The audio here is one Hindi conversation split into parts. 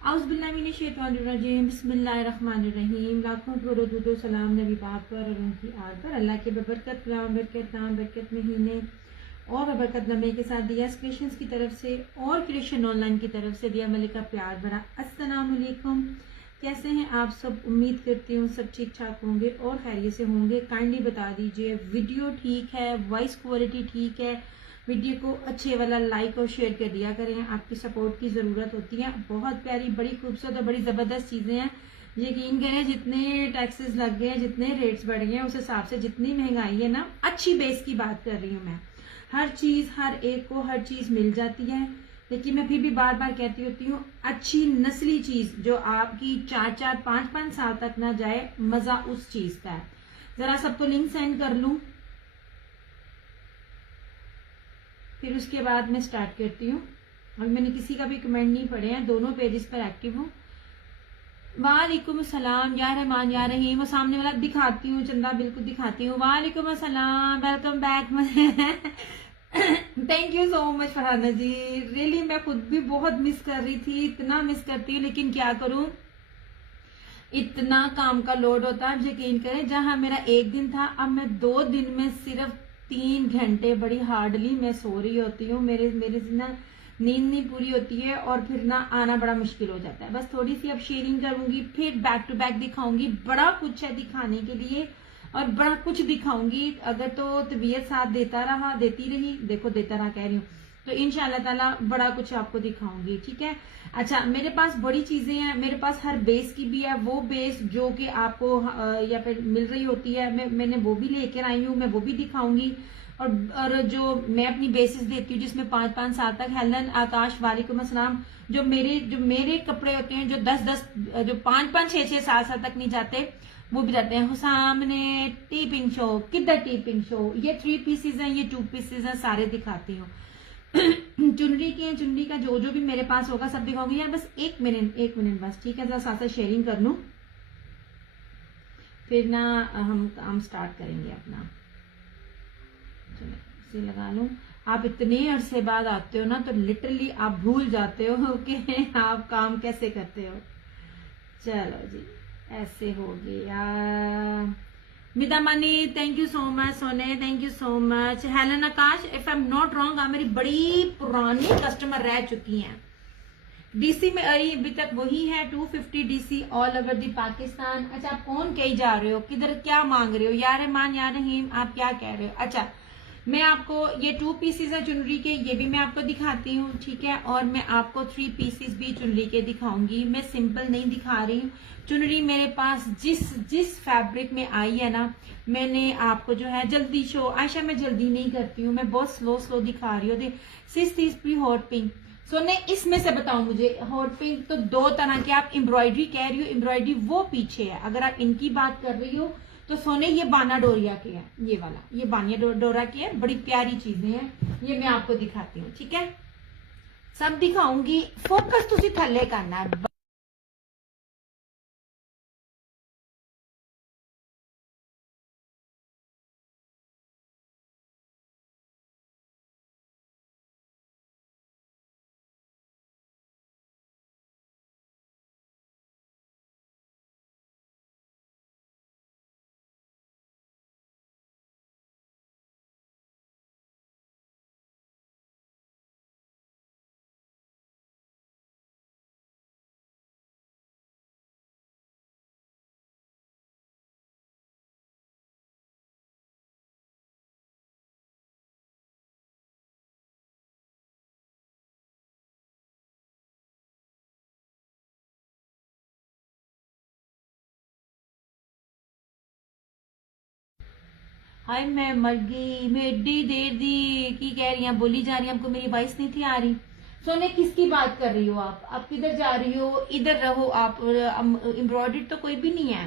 औज़ुबिल्लाहिमिनश्शैतानिर्रजीम बिस्मिल्लाहिर्रहमानिर्रहीम। लाखों करोड़ों दुरूद सलाम नबी पाक पर और उनकी आल पर। अल्लाह के बरकत कलाम बरकत नाम बरकत महीने और बरकत नबी के साथ दिया क्रिएशंस की तरफ से और क्रिएशन ऑनलाइन की तरफ से दिया मलिक का प्यार भरा अस्सलाम वालेकुम। कैसे हैं आप सब? उम्मीद करती हूँ सब ठीक ठाक होंगे और खैरियत से होंगे। काइंडली बता दीजिए वीडियो ठीक है, वॉइस क्वालिटी ठीक है। वीडियो को अच्छे वाला लाइक और शेयर कर दिया करें, आपकी सपोर्ट की ज़रूरत होती है। बहुत प्यारी, बड़ी खूबसूरत और बड़ी ज़बरदस्त चीज़ें हैं। यकीन करें जितने टैक्सेस लग गए हैं, जितने रेट्स बढ़ गए हैं, उस हिसाब से जितनी महंगाई है ना, अच्छी बेस की बात कर रही हूँ मैं। हर चीज़ हर एक को हर चीज़ मिल जाती है, लेकिन मैं फिर भी बार बार कहती होती हूँ अच्छी नस्ली चीज़ जो आपकी 4-4 5-5 साल तक ना जाए, मज़ा उस चीज़ का है। ज़रा सबको लिंक सेंड कर लूँ, फिर उसके बाद मैं स्टार्ट करती हूँ। और मैंने किसी का भी कमेंट नहीं पढ़े हैं, दोनों पेजेस पर एक्टिव हूँ। वालेकुम अस्सलाम या रहमान या रहीम। वो सामने वाला दिखाती हूँ, चंदा बिल्कुल दिखाती हूँ। वालेकुम अस्सलाम, welcome back. Thank you so much Farhana ji. Really मैं खुद भी बहुत मिस कर रही थी, इतना मिस करती हूँ, लेकिन क्या करूँ, इतना काम का लोड होता है। यकीन करें जहां मेरा एक दिन था, अब मैं 2 दिन में सिर्फ 3 घंटे बड़ी हार्डली मैं सो रही होती हूँ। मेरे मेरे से ना नींद नहीं पूरी होती है और फिर ना आना बड़ा मुश्किल हो जाता है। बस थोड़ी सी अब शेयरिंग करूंगी, फिर बैक टू बैक दिखाऊंगी। बड़ा कुछ है दिखाने के लिए और बड़ा कुछ दिखाऊंगी। अगर तो तबीयत साथ देता रहा, देती रही, देखो देता रहा कह रही हूँ, तो इंशाल्लाह ताला बड़ा कुछ आपको दिखाऊंगी। ठीक है। अच्छा, मेरे पास बड़ी चीजें हैं, मेरे पास हर बेस की भी है। वो बेस जो कि आपको या फिर मिल रही होती है, मैंने वो भी लेकर आई हूँ, मैं वो भी दिखाऊंगी। और जो मैं अपनी बेसिस देती हूँ जिसमें 5-5 साल तक, हेलन आकाश वालेकुम अस्सलाम, जो मेरे कपड़े होते हैं जो 10-10 जो 5-5 6-6 साल तक नहीं जाते, वो भी जाते हैं। सामने टीपिंग शो, किधर टीपिंग शो, ये 3 पीसेज हैं, ये 2 पीसेज हैं, सारे दिखाती हूँ। चुनरी की, चुनरी का जो जो भी मेरे पास होगा सब दिखाऊंगी यार। बस एक मिनट बस, ठीक है। जरा साथ साथ शेयरिंग कर लूं, फिर ना हम काम स्टार्ट करेंगे अपना। चलो इसे लगा लूं। आप इतने अरसे बाद आते हो ना, तो लिटरली आप भूल जाते हो कि आप काम कैसे करते हो। चलो जी, ऐसे हो गया। मिदा मनी, थैंक यू सो मच। सोने, thank you so much. Helen Akash, if I am not wrong, आप मेरी बड़ी पुरानी कस्टमर रह चुकी हैं। डीसी में अभी तक वही है 250 DC all over the Pakistan. अच्छा, आप कौन कही जा रहे हो, किधर क्या मांग रहे हो? यार रहमान या रहीम, आप क्या कह रहे हो? अच्छा, मैं आपको ये 2 पीसेस है चुनरी के, ये भी मैं आपको दिखाती हूँ, ठीक है। और मैं आपको 3 पीसेस भी चुनरी के दिखाऊंगी। मैं सिंपल नहीं दिखा रही हूँ। चुनरी मेरे पास जिस फैब्रिक में आई है ना, मैंने आपको जो है जल्दी शो, आयशा मैं जल्दी नहीं करती हूँ, मैं बहुत स्लो दिखा रही हूँ। सिस हॉट पिंक। सोने, इसमें से बताओ मुझे, हॉट पिंक तो 2 तरह के, आप एम्ब्रॉयडरी कह रही हो, एम्ब्रॉयडरी वो पीछे है। अगर आप इनकी बात कर रही हो तो सोने ये बाना डोरिया के है, ये वाला, ये बानिया डोरा के है। बड़ी प्यारी चीजें हैं, ये मैं आपको दिखाती हूँ, ठीक है। सब दिखाऊंगी, फोकस तुसी थल्ले करना है। हाय मैं मर गई, मैं एडी देर दी की कह रही हैं, बोली जा रही हैं, आपको मेरी वॉइस नहीं थी आ रही। सोने, किसकी बात कर रही हो आप किधर जा रही हो? इधर रहो आप। एम्ब्रॉयडरी तो कोई भी नहीं है।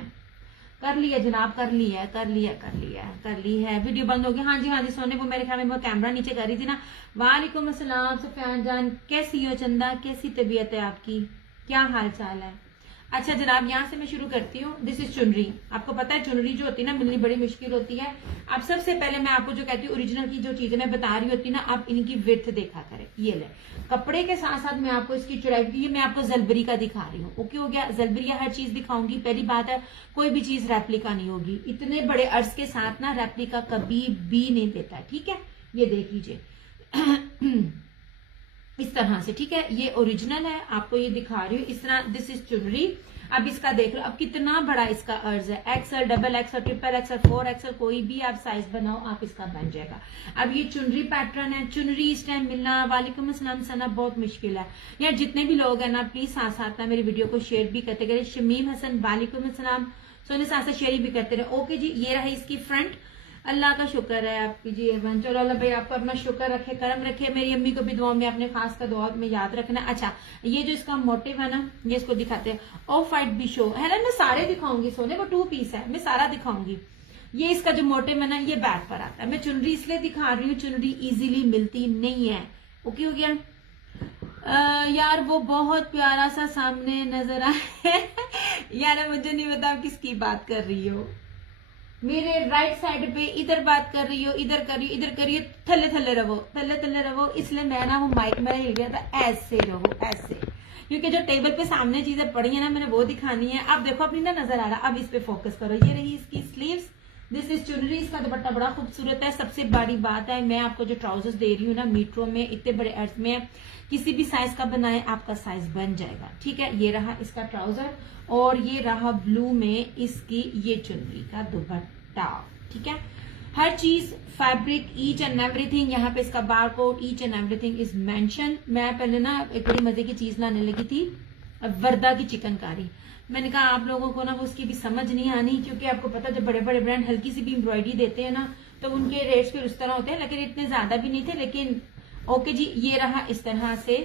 कर लिया जनाब, कर ली है। वीडियो बंद हो गई। हाँ जी सोने, वो मेरे ख्याल में वो कैमरा नीचे कर रही थी ना। वालेकुम अस्सलाम सुफियान जान, कैसी हो? चंदा, कैसी तबीयत है आपकी? क्या हाल चाल है? अच्छा जनाब, यहाँ से मैं शुरू करती हूँ। दिस इज चुनरी। आपको पता है चुनरी जो होती है ना मिलनी बड़ी मुश्किल होती है। अब सबसे पहले मैं आपको जो कहती हूँ ओरिजिनल की जो चीजें मैं बता रही होती ना, आप इनकी विड्थ देखा करें। ये ले कपड़े के साथ साथ मैं आपको इसकी चौड़ाई की, मैं आपको जलबरी का दिखा रही हूँ। ओके हो गया, जलबरी हर चीज दिखाऊंगी। पहली बात है कोई भी चीज रेप्लिका नहीं होगी। इतने बड़े अर्ज के साथ ना रेप्लिका कभी भी नहीं देता है, ठीक है। ये देख लीजिए इस तरह से, ठीक है। ये ओरिजिनल है, आपको ये दिखा रही हूँ इस तरह। दिस इज चुनरी। अब इसका देख लो अब कितना बड़ा इसका अर्ज है। XL, double XL, triple XL, 4XL, कोई भी आप साइज बनाओ आप इसका बन जाएगा। अब ये चुनरी पैटर्न है। चुनरी इस टाइम मिलना वालेकुम अस्सलाम सना बहुत मुश्किल है यार। जितने भी लोग हैं ना प्लीज साथ साथ ना मेरी वीडियो को शेयर भी करते करें। शमीम हसन वालेकुम अस्सलाम, सोने साथ साथ शेयर भी करते रहे। ओके जी, ये रहा इसकी फ्रंट। अल्लाह का शुक्र है आपकी जी एवन। चलो अल्लाह भाई आपको अपना शुक्र रखे, करम रखे। मेरी अम्मी को भी दुआ में अपने खास का दुआ में याद रखना। अच्छा ये जो इसका मोटिव है ना, ये इसको दिखाते हैं। ऑफ वाइट भी शो है ना, मैं सारे दिखाऊंगी सोने, वो 2 पीस है, मैं सारा दिखाऊंगी। ये इसका जो मोटिव है ना ये बैक पर आता है। मैं चुनरी इसलिए दिखा रही हूँ, चुनरी इजीली मिलती नहीं है। ओके हो गया। यार वो बहुत प्यारा सा सामने नजर आए यार मुझे नहीं पता आप किसकी बात कर रही हो। मेरे राइट साइड पे इधर बात कर रही हो, इधर कर रही हो, इधर करिए, थल्ले थल्ले रहो, थल्ले थल्ले रहो। इसलिए मैं ना वो माइक मेरा हिल गया था। ऐसे रहो ऐसे, क्योंकि जो टेबल पे सामने चीजें पड़ी है ना मैंने वो दिखानी है। अब देखो अपनी ना नजर आ रहा, अब इस पे फोकस करो। ये रही इसकी स्लीव्स। दिस इज चुनरी। इसका दुपट्टा बड़ा खूबसूरत है। सबसे बड़ी बात है मैं आपको जो ट्राउजर्स दे रही हूँ ना मीटरों में, इतने बड़े अर्ज में, किसी भी साइज का बनाए आपका साइज बन जाएगा, ठीक है। ये रहा इसका ट्राउजर और ये रहा ब्लू में इसकी ये चुनरी का दुपट्टा, ठीक है। हर चीज फैब्रिक ईच एंड एवरीथिंग, यहाँ पे इसका bar code each and everything is mention. मैं पहले ना एक बड़ी मजे की चीज लाने लगी थी, वर्दा की चिकनकारी। मैंने कहा आप लोगों को ना वो उसकी भी समझ नहीं आनी, क्योंकि आपको पता जब बड़े बड़े ब्रांड हल्की सी भी एम्ब्रॉयडरी देते हैं ना तो उनके रेट्स फिर उस तरह होते हैं, लेकिन इतने ज्यादा भी नहीं थे। लेकिन ओके जी, ये रहा इस तरह से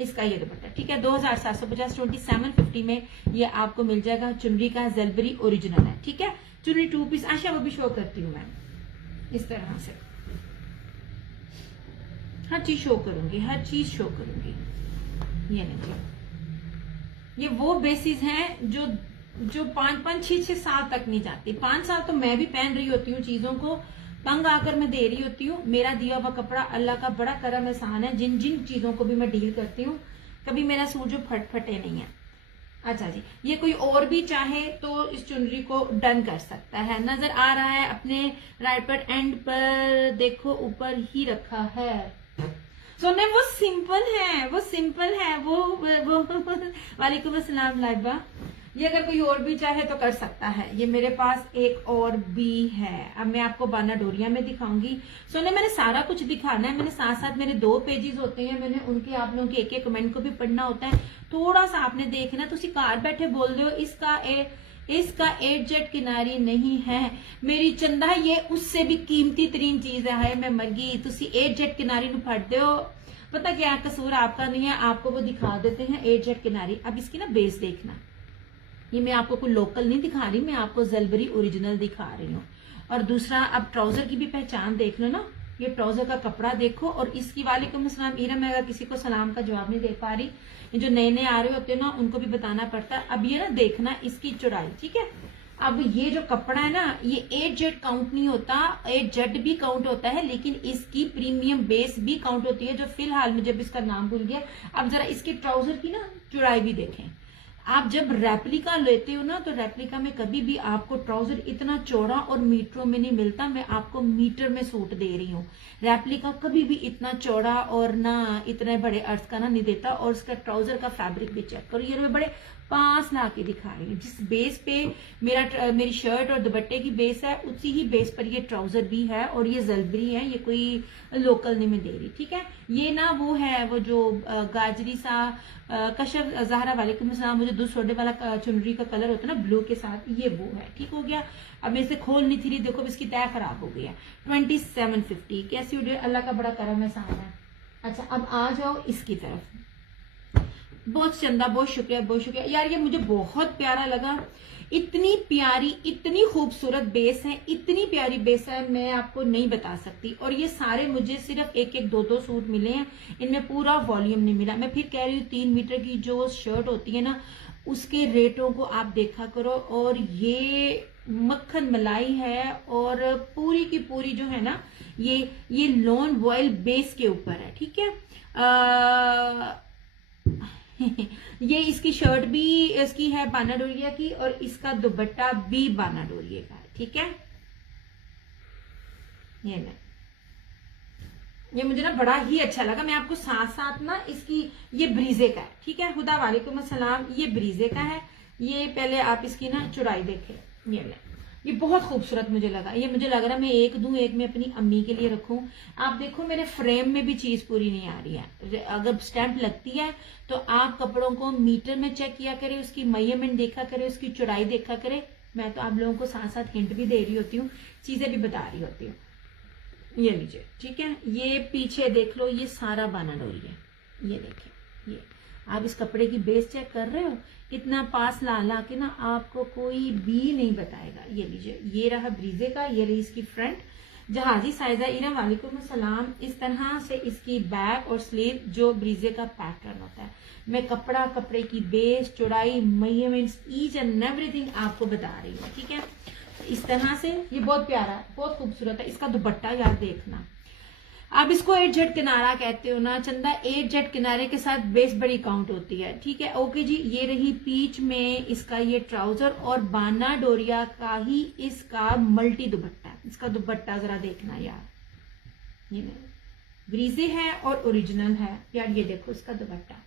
इसका ये दुपट्टा, ठीक है। 2750 2750 में ये आपको मिल जाएगा। चुनरी का जलबरी ओरिजिनल है, ठीक है। चुनरी 2 पीस। आशा वो भी शो करती हूँ मैं इस तरह से, हर चीज शो करूंगी, हर चीज शो करूंगी। ये नहीं, ये वो बेसिस हैं जो 5-5, 6-6 साल तक नहीं जाती। 5 साल तो मैं भी पहन रही होती हूँ चीजों को, तंग आकर मैं दे रही होती हूँ। मेरा दिया हुआ कपड़ा अल्लाह का बड़ा करम एहसान है। जिन जिन चीजों को भी मैं डील करती हूँ कभी मेरा सूट जो फटे नहीं है। अच्छा जी, ये कोई और भी चाहे तो इस चुनरी को डन कर सकता है। नजर आ रहा है अपने राइट पर एंड पर, देखो ऊपर ही रखा है। सोने वो सिंपल है, वो सिंपल है, वो वालेकुम अस्सलाम लाइबा। ये अगर कोई और भी चाहे तो कर सकता है। ये मेरे पास एक और भी है, अब मैं आपको बाना डोरिया में दिखाऊंगी। सोने मैंने सारा कुछ दिखाना है, मैंने साथ साथ मेरे 2 पेजेस होते हैं, मैंने उनके आप लोगों के एक कमेंट को भी पढ़ना होता है। थोड़ा सा आपने देखना, तुसी कार बैठे बोल रहे हो इसका 8 जेट किनारी नहीं है मेरी चंदा, ये उससे भी कीमती तरीन चीज है। मैं मर गई, तुसी 8 जेट किनारी नु फटते हो। पता क्या कसूर आपका नहीं है, आपको वो दिखा देते हैं 8 जेट किनारी। अब इसकी ना बेस देखना, ये मैं आपको कोई लोकल नहीं दिखा रही, मैं आपको जलबरी ओरिजिनल दिखा रही हूँ। और दूसरा अब ट्राउजर की भी पहचान देख लो ना, ये ट्राउजर का कपड़ा देखो। और इसकी वालेकुम अस्सलाम इरा, मैं अगर किसी को सलाम का जवाब नहीं दे पा रही, जो नए नए आ रहे होते हैं ना उनको भी बताना पड़ता है। अब ये ना देखना इसकी चौड़ाई, ठीक है। अब ये जो कपड़ा है ना ये 8 जेड काउंट नहीं होता, 8 जेड भी काउंट होता है, लेकिन इसकी प्रीमियम बेस भी काउंट होती है, जो फिलहाल मुझे इसका नाम भूल गया। अब जरा इसके ट्राउजर की ना चौड़ाई भी देखें। आप जब रेप्लिका लेते हो ना तो रेप्लिका में कभी भी आपको ट्राउजर इतना चौड़ा और मीटरों में नहीं मिलता। मैं आपको मीटर में सूट दे रही हूँ। रेप्लिका कभी भी इतना चौड़ा और ना इतने बड़े अर्थ का ना नहीं देता। और इसका ट्राउजर का फैब्रिक भी चेक करो, ये मैं बड़े पास ला के दिखा रही हूँ। जिस बेस पे मेरी शर्ट और दुपट्टे की बेस है उसी ही बेस पर ये ट्राउजर भी है। और ये जलबरी है, ये कोई लोकल नहीं मैं दे रही, ठीक है। ये ना वो है वो जो गाजरी सा कशफ जहरा वालेकुम अस्सलाम, मुझे दूध सोडे वाला चुनरी का कलर होता है ना ब्लू के साथ, ये वो है, ठीक हो गया। अब मैं इसे खोल नहीं थी, देखो इसकी तय खराब हो गई है। 2750 कैसी हो, अल्लाह का बड़ा करम है सामने। अच्छा अब आ जाओ इसकी तरफ। बहुत चंदा, बहुत शुक्रिया यार, ये मुझे बहुत प्यारा लगा। इतनी प्यारी इतनी खूबसूरत बेस है, इतनी प्यारी बेस है, मैं आपको नहीं बता सकती। और ये सारे मुझे सिर्फ 1-1, 2-2 सूट मिले हैं, इनमें पूरा वॉल्यूम नहीं मिला। मैं फिर कह रही हूँ 3 मीटर की जो शर्ट होती है ना उसके रेटों को आप देखा करो। और ये मक्खन मलाई है और पूरी की पूरी जो है ना ये लॉन वॉयल बेस के ऊपर है, ठीक है। ये इसकी शर्ट भी इसकी है बाना डोरिया की और इसका दुपट्टा भी बाना डोरिया का है, ठीक है। ये मुझे ना बड़ा ही अच्छा लगा। मैं आपको साथ साथ ना इसकी ये ब्रीजे का है, ठीक है। हुदा वालेकुम अस्सलाम, ये ब्रीजे का है। ये पहले आप इसकी ना चुड़ाई देखें, ये बहुत खूबसूरत मुझे लगा। ये मुझे लग रहा है मैं एक दूं, एक मैं अपनी अम्मी के लिए रखूं। आप देखो मेरे फ्रेम में भी चीज पूरी नहीं आ रही है। अगर स्टैंप लगती है तो आप कपड़ों को मीटर में चेक किया करें, उसकी मेजरमेंट देखा करें, उसकी चौड़ाई देखा करें। मैं तो आप लोगों को साथ साथ हिंट भी दे रही होती हूँ, चीजें भी बता रही होती हूँ। ये लीजिए, ठीक है। ये पीछे देख लो, ये सारा बाना डोरी है। ये देखिए, ये आप इस कपड़े की बेस चेक कर रहे हो, इतना पास ला ला के ना आपको कोई भी नहीं बताएगा। ये लीजिए, ये रहा ब्रीजे का, ये रही इसकी फ्रंट। जहाजी साइजा इरा वालेकुम सलाम। इस तरह से इसकी बैक और स्लीव जो ब्रीजे का पैटर्न होता है। मैं कपड़ा, कपड़े की बेस, चौड़ाई, मेजरमेंट्स, ईच एंड एवरीथिंग आपको बता रही हूँ, ठीक है। इस तरह से ये बहुत प्यारा है, बहुत खूबसूरत है। इसका दुपट्टा यार देखना, आप इसको 8 जेट किनारा कहते हो ना चंदा, 8 जेट किनारे के साथ बेस बड़ी काउंट होती है, ठीक है। ओके जी, ये रही पीच में इसका ये ट्राउजर और बाना डोरिया का ही इसका मल्टी दुपट्टा। इसका दुपट्टा जरा देखना यार, ये ब्रीजे है और ओरिजिनल है यार। ये देखो इसका दुपट्टा।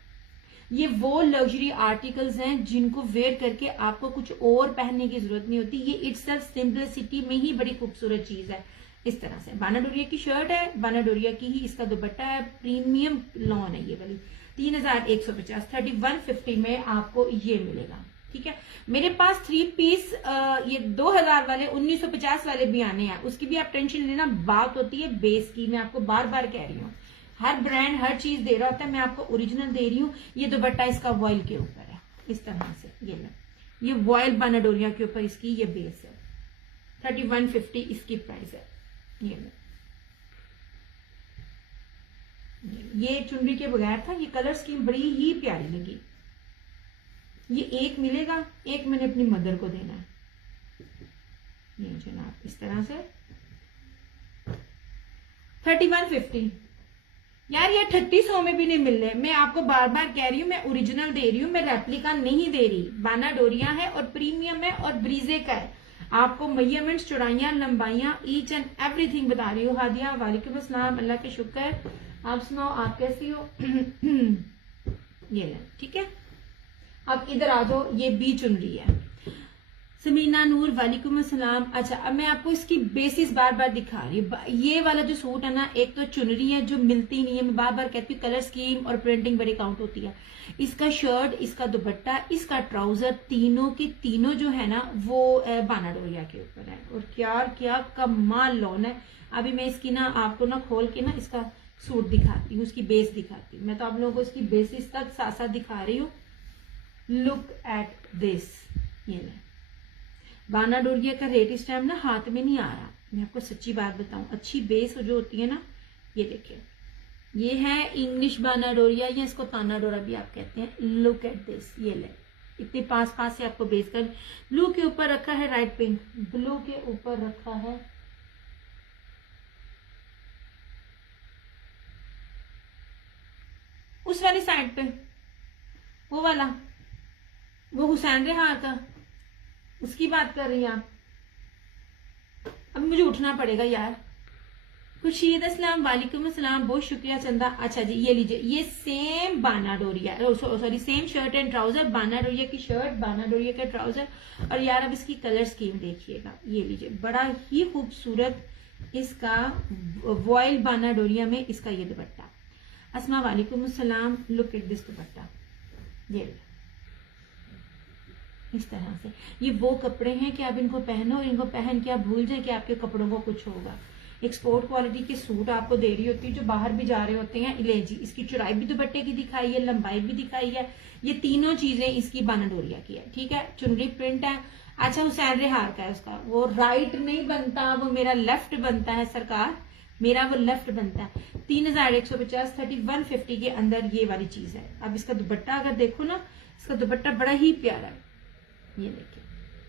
ये वो लग्जरी आर्टिकल्स हैं जिनको वेयर करके आपको कुछ और पहनने की जरूरत नहीं होती। ये इटसेल्फ सिंपलिसिटी में ही बड़ी खूबसूरत चीज है। इस तरह से बाना डोरिया की शर्ट है, बाना डोरिया की ही इसका दुपट्टा है। प्रीमियम लॉन है ये वाली, 3150, 3150 में आपको ये मिलेगा, ठीक है। मेरे पास 3 पीस ये 2000 वाले, 1950 वाले भी आने हैं, उसकी भी आप टेंशन लेना। बात होती है बेस की, मैं आपको बार बार कह रही हूँ, हर ब्रांड हर चीज दे रहा होता है, मैं आपको ओरिजिनल दे रही हूँ। ये दुपट्टा इसका वॉयल के ऊपर है, इस तरह से। ये वॉयल बाना डोरिया के ऊपर इसकी ये बेस है। 3150 इसकी प्राइस है। ये चुनरी के बगैर था। ये कलर स्कीम बड़ी ही प्यारी लगी। ये एक मिलेगा, एक मैंने अपनी मदर को देना है। ये जनाब इस तरह से 3150 यार, ये 3800 में भी नहीं मिल रहे। मैं आपको बार बार कह रही हूँ, मैं ओरिजिनल दे रही हूँ, मैं रेप्लिका नहीं दे रही। बाना डोरिया है और प्रीमियम है और ब्रीजे का है। आपको मेजरमेंट्स, चौड़ाइयां, लंबाइयां, ईच एंड एवरीथिंग बता रही हूँ। हादिया वालेकुम अस्सलाम, अल्लाह के शुक्र। आप सुनाओ, आप कैसी हो? ये ले, ठीक है। अब इधर आ जाओ, ये बी चुनरी है। समीना नूर वालेकुम अस्सलाम। अच्छा, अब मैं आपको इसकी बेसिस बार बार दिखा रही हूँ। ये वाला जो सूट है ना, एक तो चुनरी है जो मिलती नहीं है, मैं बार बार कहती हूँ, कलर स्कीम और प्रिंटिंग बड़ी काउंट होती है। इसका शर्ट, इसका दुपट्टा, इसका ट्राउजर, तीनों के तीनों जो है ना वो बाना डोरिया के ऊपर है। और क्या कमाल लॉन है। अभी मैं इसकी ना आपको ना खोल के ना इसका सूट दिखाती हूँ, उसकी बेस दिखाती हूँ। मैं तो आप लोगों को इसकी बेसिस तक साथ साथ दिखा रही हूँ। Look at this. ये बाना डोरिया का रेट इस टाइम ना हाथ में नहीं आ रहा, मैं आपको सच्ची बात बताऊं। अच्छी बेस जो होती है ना, ये देखिए, ये है इंग्लिश बाना डोरिया या इसको ताना डोरा भी आप कहते हैं। Look at this. ये ले, इतने पास पास से आपको बेस कर। ब्लू के ऊपर रखा है राइट पिंक, ब्लू के ऊपर रखा है उस वाली साइड पे, वो वाला, वो हुसैन रेहार का, उसकी बात कर रही हैं आप। अब मुझे उठना पड़ेगा यार। खुर्शीद अस्सलाम वालेकुम अस्सलाम, बहुत शुक्रिया चंदा। अच्छा जी, ये लीजिए, ये सेम बाना डोरिया, sorry same shirt and trouser, बाना डोरिया की शर्ट, बाना डोरिया का ट्राउजर। और यार अब इसकी कलर स्कीम देखिएगा। ये लीजिए, बड़ा ही खूबसूरत इसका वॉयल बाना डोरिया में इसका ये दुपट्टा। अस्मा वालेकुम अस्सलाम, लुक एट दिस दुपट्टा। ये इस तरह से। ये वो कपड़े हैं कि आप इनको पहनो, इनको पहन के आप भूल जाए कि आपके कपड़ों को कुछ होगा। एक्सपोर्ट क्वालिटी के सूट आपको दे रही होती है जो बाहर भी जा रहे होते हैं। ले जी, इसकी चौड़ाई भी दुपट्टे की दिखाई है, लंबाई भी दिखाई है। ये तीनों चीजें इसकी बाना डोरिया की है, ठीक है। चुनरी प्रिंट है। अच्छा, हुसैन रेहार का है उसका, वो राइट नहीं बनता, वो मेरा लेफ्ट बनता है सरकार। मेरा वो लेफ्ट बनता है 3150 3150 के अंदर ये वाली चीज है। अब इसका दुपट्टा अगर देखो ना, इसका दुपट्टा बड़ा ही प्यारा है।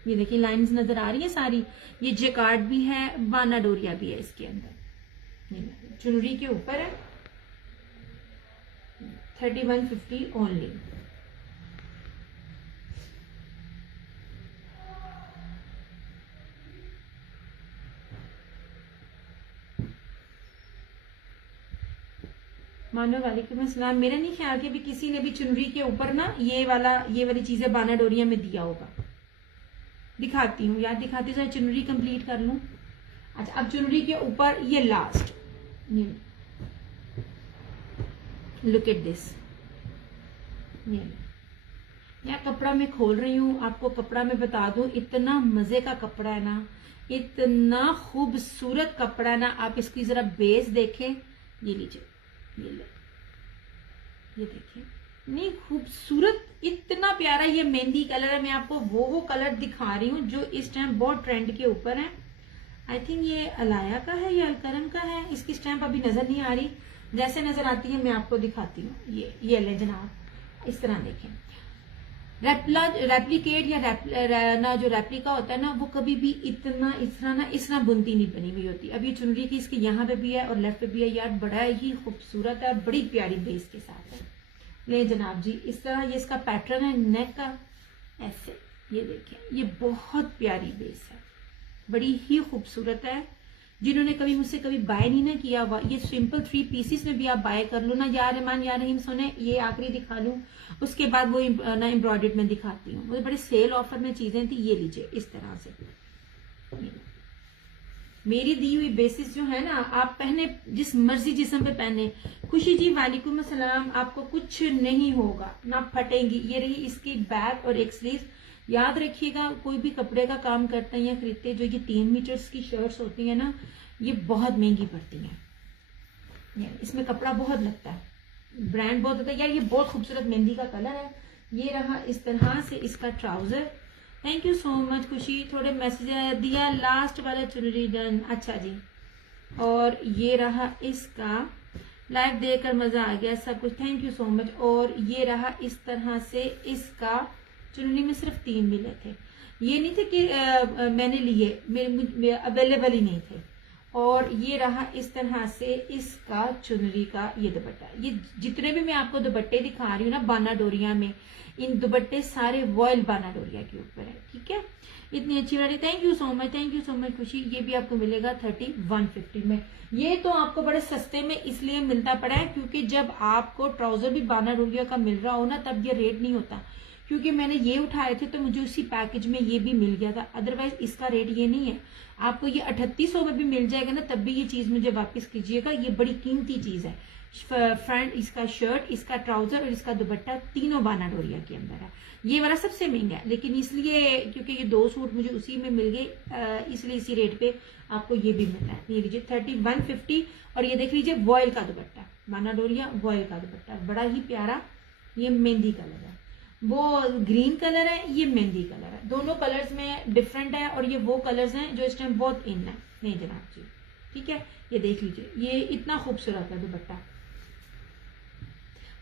ये देखिए लाइंस नजर आ रही है सारी। ये जेकार्ड भी है, बाना डोरिया भी है इसके अंदर। ये चुनरी के ऊपर है 3150 ओनली। मानो वालेकुम अस्सलाम। मेरा नहीं ख्याल कि भी किसी ने भी चुनरी के ऊपर ना ये वाली चीजें बाना डोरिया में दिया होगा। दिखाती हूँ यार, दिखाती हूँ, चुनरी कंप्लीट कर लूं। अच्छा अब चुनरी के ऊपर ये लास्ट, लुक एट दिस। यार कपड़ा मैं खोल रही हूँ आपको, कपड़ा मैं बता दूं इतना मजे का कपड़ा है ना, इतना खूबसूरत कपड़ा है ना। आप इसकी जरा बेस देखें, ये लीजिए, ये देखिए, नहीं खूबसूरत, इतना प्यारा। ये मेहंदी कलर है। मैं आपको वो कलर दिखा रही हूँ जो इस टाइम बहुत ट्रेंड के ऊपर है। आई थिंक ये अलाया का है या अलकरम का है, इसकी स्टैंप अभी नजर नहीं आ रही। जैसे नजर आती है मैं आपको दिखाती हूँ। ये ले जनाब, इस तरह देखें। रेप्लिकेट या ना जो रेप्लिका होता है ना, वो कभी भी इतना इस तरह बुनती नहीं बनी हुई होती। अब ये चुनरी की इसके यहाँ पे भी है और लेफ्ट पे भी है यार, बड़ा ही खूबसूरत है, बड़ी प्यारी बेस के साथ है। ले जनाब जी, इस तरह ये इसका पैटर्न है नेक का, ऐसे ये देखें, ये बहुत प्यारी बेस है, बड़ी ही खूबसूरत है। जिन्होंने कभी मुझसे कभी बाय नहीं ना किया हुआ, ये सिंपल 3 पीसेस में भी आप बाय कर लो ना। या रहमान या रहीम सुने, ये आखिरी दिखा लूं, उसके बाद वो ना एम्ब्रॉयडर्ड में दिखाती हूँ। मुझे बड़े सेल ऑफर में चीजें थी। ये लीजिए इस तरह से, मेरी दी हुई बेसिस जो है ना, आप पहने जिस मर्जी जिस्म पे पहने। खुशी जी वालेकुम अस्सलाम। आपको कुछ नहीं होगा, ना फटेंगी। ये रही इसकी बैक और एक स्लीव। याद रखिएगा, कोई भी कपड़े का काम करते हैं या खरीदते हैं, जो ये 3 मीटर्स की शर्ट्स होती है ना, ये बहुत महंगी पड़ती हैं। इसमें कपड़ा बहुत लगता है, ब्रांड बहुत होता है यार। ये बहुत खूबसूरत मेहंदी का कलर है। ये रहा इस तरह से इसका trouser. Thank you so much खुशी, थोड़े मैसेज दिया। लास्ट वाला चुनरी डन, अच्छा जी। और ये रहा इसका, लाइव देखकर मजा आ गया सब कुछ, थैंक यू सो मच। और ये रहा इस तरह से इसका, चुनरी में सिर्फ 3 मिले थे। ये नहीं थे कि मैंने लिए, मेरे अवेलेबल ही नहीं थे। और ये रहा इस तरह से इसका चुनरी का ये दुपट्टा। ये जितने भी मैं आपको दुपट्टे दिखा रही हूँ ना बाना डोरिया में, इन दुपट्टे सारे वॉयल बाना डोरिया के ऊपर है। ठीक है, इतनी अच्छी variety. Thank you so much, thank you so much खुशी। ये भी आपको मिलेगा 3150 में। ये तो आपको बड़े सस्ते में इसलिए मिलता पड़ा है क्योंकि जब आपको ट्राउजर भी बाना डोरिया का मिल रहा हो ना, तब ये रेट नहीं होता। क्योंकि मैंने ये उठाए थे तो मुझे उसी पैकेज में ये भी मिल गया था, अदरवाइज इसका रेट ये नहीं है। आपको ये 3800 में भी मिल जाएगा ना, तब भी ये चीज मुझे वापस कीजिएगा। ये बड़ी कीमती चीज है। फ्रंट इसका शर्ट, इसका ट्राउजर और इसका दुपट्टा तीनों बाना डोरिया के अंदर है। ये वाला सबसे महंगा है, लेकिन इसलिए क्योंकि ये 2 सूट मुझे उसी में मिल गए, इसलिए इसी रेट पे आपको ये भी मिल रहा है। ये लीजिए 3150। और ये देख लीजिए वॉयल का दुपट्टा, बाना डोरिया वॉयल का दुपट्टा, बड़ा ही प्यारा। ये मेहंदी कलर है, वो ग्रीन कलर है, ये मेहंदी कलर है। दोनों कलर्स में डिफरेंट है और ये वो कलर्स हैं जो इस टाइम बहुत इन है। नहीं जनाब जी, ठीक है, ये देख लीजिए, ये इतना खूबसूरत है दुपट्टा।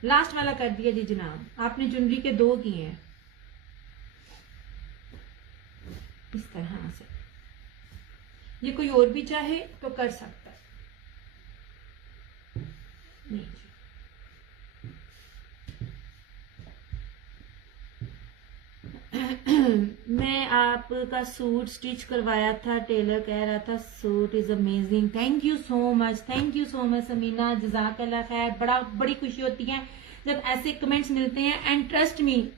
लास्ट वाला कर दिया जी जनाब, आपने चुनरी के 2 किए हैं इस तरह से। ये कोई और भी चाहे तो कर सकता है। नहीं जी, मैं आपका सूट स्टिच करवाया था, टेलर कह रहा था suit is amazing. Thank you so much, thank you so much Sameena, जज़ाकल्लाह खैर। बड़ी खुशी होती है जब ऐसे कमेंट्स मिलते हैं। एंड ट्रस्ट मी,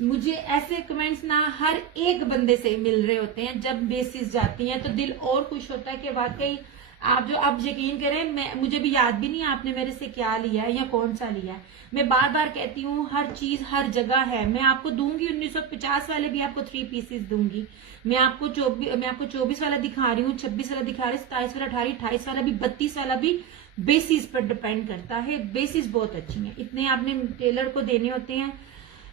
मुझे ऐसे कमेंट्स ना हर एक बंदे से मिल रहे होते हैं। जब बेसिस जाती हैं तो दिल और खुश होता है कि वाकई आप यकीन करें, मुझे भी याद भी नहीं आपने मेरे से क्या लिया है या कौन सा लिया है। मैं बार बार कहती हूँ, हर चीज हर जगह है। मैं आपको दूंगी 1950 वाले भी आपको 3 पीसेस दूंगी। मैं आपको 24 वाला दिखा रही हूँ, 26 वाला दिखा रही हूँ, 27 वाला 28 वाला भी, 32 वाला भी। बेसिस पर डिपेंड करता है, बेसिस बहुत अच्छी है। इतने आपने टेलर को देने होते हैं।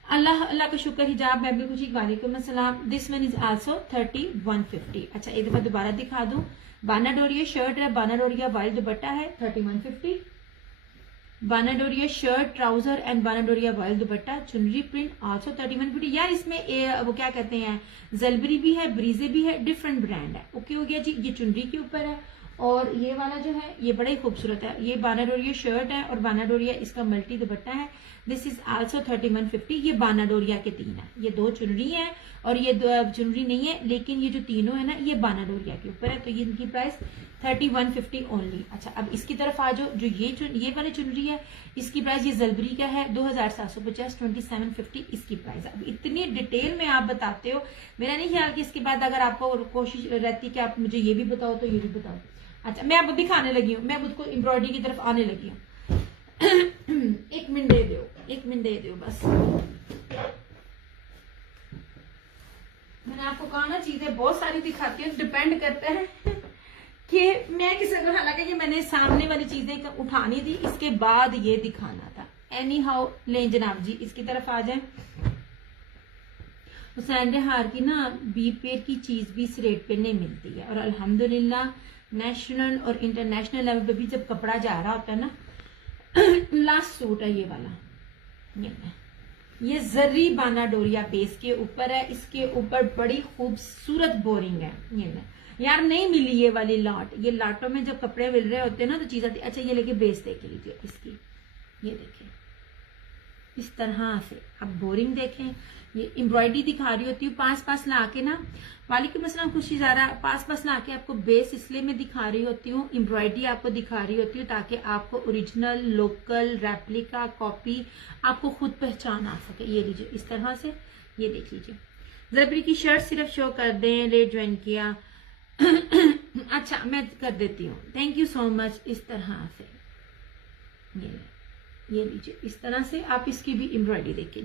अल्लाह का शुक्र। हिजाब मैं भी खुशी, वालेकुम अस्सलाम। This one is also 3150। अच्छा एक बार दोबारा दिखा दूं, बाना डोरिया शर्ट है, बाना डोरिया वाइल्ड दुपट्टा है 3150। बाना डोरिया शर्ट ट्राउजर एंड बाना डोरिया वाइल्ड दुपट्टा, चुनरी प्रिंट आल्सो 3150। यार इसमें वो क्या कहते हैं, जलबरी भी है, ब्रीजे भी है, डिफरेंट ब्रांड है। ओके हो गया जी। ये चुनरी के ऊपर है और ये वाला जो है ये बड़ा ही खूबसूरत है। ये बाना डोरिया शर्ट है और बाना डोरिया इसका मल्टी दुपट्टा है। This is also 3150। ये बाना डोरिया के 3 है, ये 2 चुनरी है और ये चुनरी नहीं है, लेकिन ये जो तीनों है ना ये बाना डोरिया के ऊपर है। तो ये इनकी प्राइस 3150 ओनली। अच्छा अब इसकी तरफ आ जाओ, जो ये वाली चुनरी है इसकी प्राइस, ये जलबरी का है 2750, 2750 इसकी प्राइस। अब इतनी डिटेल में आप बताते हो, मेरा नहीं ख्याल कि इसके बाद अगर आपको कोशिश रहती कि आप मुझे ये भी बताओ तो ये भी बताओ। अच्छा मैं अब दिखाने लगी हूँ, मैं अब उसको एम्ब्रॉयडरी की तरफ आने लगी हूँ। एक मिनट दे दो, एक मिनट दे दो बस। मैंने आपको कहा ना चीजें बहुत सारी दिखाती हूँ, डिपेंड करता है कि मैं किसी को, हालांकि कि मैंने सामने वाली चीजें उठानी थी, इसके बाद ये दिखाना था। एनी हाउ ले जनाब जी इसकी तरफ आ जाए। हुसैन हार की ना बी पेड की चीज भी इस रेट पे नहीं मिलती है और अल्हम्दुलिल्लाह नेशनल और इंटरनेशनल लेवल पे भी जब कपड़ा जा रहा होता है ना, लास्ट सूट है ये वाला, ये जर्री बाना डोरिया बेस के ऊपर है, इसके ऊपर बड़ी खूबसूरत बोरिंग है। ये यार नहीं मिली ये वाली लाट, ये लाटों में जब कपड़े मिल रहे होते हैं ना तो चीज आती। अच्छा ये लेके बेस देख लीजिए इसकी, ये देखें इस तरह से। अब बोरिंग देखें, ये एम्ब्रॉयडरी दिखा रही होती हूँ पास ला के ना, वालेकुम अस्सलाम खुशी ज़ारा, पास ला के आपको बेस इसलिए मैं दिखा रही होती हूँ, एम्ब्रॉयडरी आपको दिखा रही होती हूँ ताकि आपको ओरिजिनल, लोकल, रेप्लिका, कॉपी आपको खुद पहचान आ सके। ये लीजिए इस तरह से, ये देख लीजिए। जलबरी की शर्ट सिर्फ शो कर दें, लेट ज्वाइन किया। अच्छा मैं कर देती हूँ, थैंक यू सो मच। इस तरह से ये लीजिए, इस तरह से आप इसकी भी एम्ब्रॉयडरी देखिए,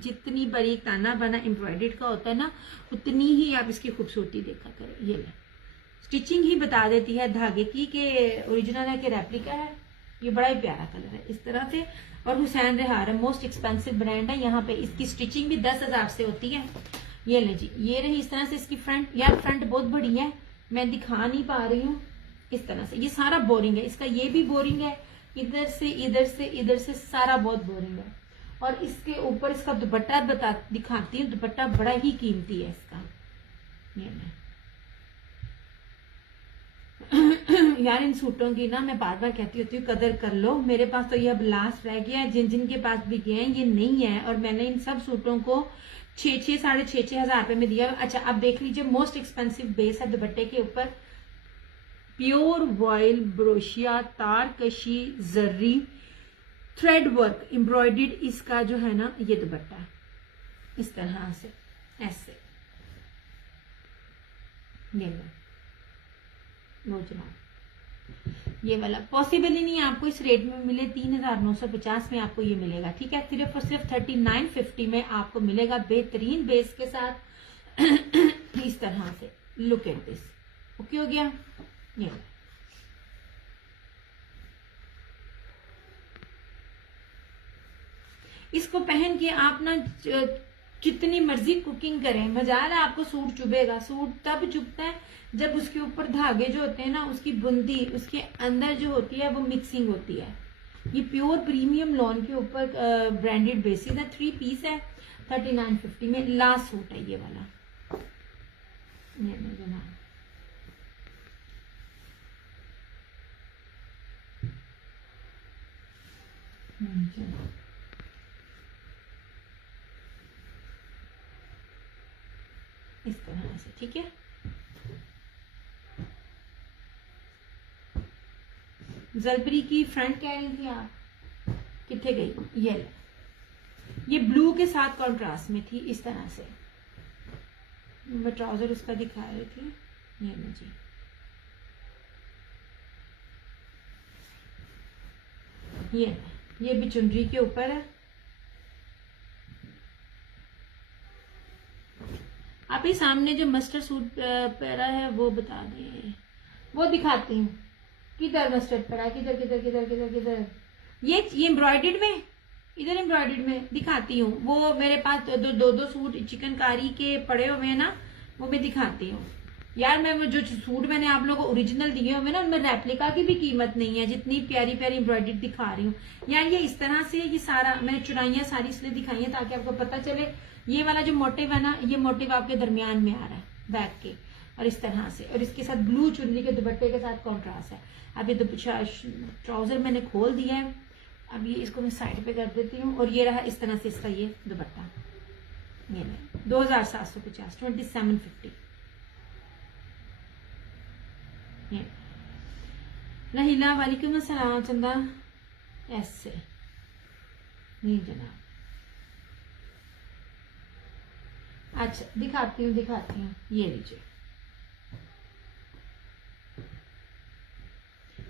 जितनी बारीक ताना बना एम्ब्रॉयडरी का होता है ना, उतनी ही आप इसकी खूबसूरती देखा करें। ये स्टिचिंग ही बता देती है धागे की कि ओरिजिनल है कि रेप्लिका है। ये बड़ा ही प्यारा कलर है इस तरह से। और हुसैन रेहार है, मोस्ट एक्सपेंसिव ब्रांड है, यहाँ पे इसकी स्टिचिंग भी 10,000 से होती है। ये ले जी, ये रही इस तरह से इसकी फ्रंट। यार फ्रंट बहुत बड़ी है, मैं दिखा नहीं पा रही हूँ। इस तरह से ये सारा बोरिंग है, इसका ये भी बोरिंग है, इधर से इधर से इधर से सारा बहुत बोरिंग है। और इसके ऊपर इसका दुपट्टा दिखाती हूँ, दुपट्टा बड़ा ही कीमती है इसका। ये यार इन सूटों की ना मैं बार बार कहती होती हूँ कदर कर लो। मेरे पास तो ये अब लास्ट रह गया है, जिन के पास भी गए हैं ये नहीं है, और मैंने इन सब सूटों को 6,600 साढ़े 6,600 रुपए में दिया। अच्छा अब देख लीजिए, मोस्ट एक्सपेंसिव बेस है दुपट्टे के ऊपर, प्योर वॉयल ब्रोशिया तारकशी जर्री थ्रेड वर्क एम्ब्रॉयडर्ड इसका जो है ना ये दुपट्टा है इस तरह से ऐसे। ये लो जनाब, ये वाला पॉसिबल ही नहीं है आपको इस रेट में मिले। 3,950 में आपको ये मिलेगा, ठीक है। सिर्फ और सिर्फ 3950 में आपको मिलेगा बेहतरीन बेस के साथ इस तरह से। लुक एट दिस, ओके हो गया। ये इसको पहन के आप ना जितनी मर्जी कुकिंग करें, मजाल है आपको सूट चुभेगा। सूट तब चुभता है जब उसके ऊपर धागे जो होते हैं ना, उसकी बुंदी उसके अंदर जो होती है वो मिक्सिंग होती है। ये प्योर प्रीमियम लॉन के ऊपर ब्रांडेड बेसिस है, 3 पीस है, 3950 में लास्ट सूट है ये वाला। ये जनाब इस तरह से, ठीक है। जलबरी की फ्रंट कह रही थी आप, कितने गई? ये ब्लू के साथ कॉन्ट्रास्ट में थी इस तरह से। मैं ट्राउजर उसका दिखा रही थी, ये मुझे ये भी चुनरी के ऊपर है। आप ही सामने जो मस्टर्ड सूट पहना है वो बता दें, वो दिखाती हूँ। किधर मस्टर्ड पड़ा, किधर किधर किधर किधर किधर? ये एम्ब्रॉयडर्ड में, इधर एम्ब्रॉयडर्ड में दिखाती हूँ। वो मेरे पास दो सूट चिकनकारी के पड़े हुए हैं ना, वो मैं दिखाती हूँ। यार मैं वो जो सूट मैंने आप लोगों को ओरिजिनल दिए हुए ना, उनमें रेप्लिका की भी कीमत नहीं है, जितनी प्यारी प्यारी एम्ब्रॉयडरी दिखा रही हूँ। यार ये इस तरह से, ये सारा मैंने चुनाइयां सारी इसलिए दिखाई है ताकि आपको पता चले ये वाला जो मोटिव है ना, ये मोटिव आपके दरमियान में आ रहा है बैक के, और इस तरह से, और इसके साथ ब्लू चुनरी के दुपट्टे के साथ कॉन्ट्रास्ट है। अब ये ट्राउजर मैंने खोल दिया है, अब ये इसको मैं साइड पे कर देती हूँ, और ये रहा इस तरह से इसका ये दुपट्टा, ये 2750, 2750। नहीला वालेकुम अस्सलाम चंदा, ऐसे नहीं जनाब। अच्छा दिखाती हूँ ये लीजिए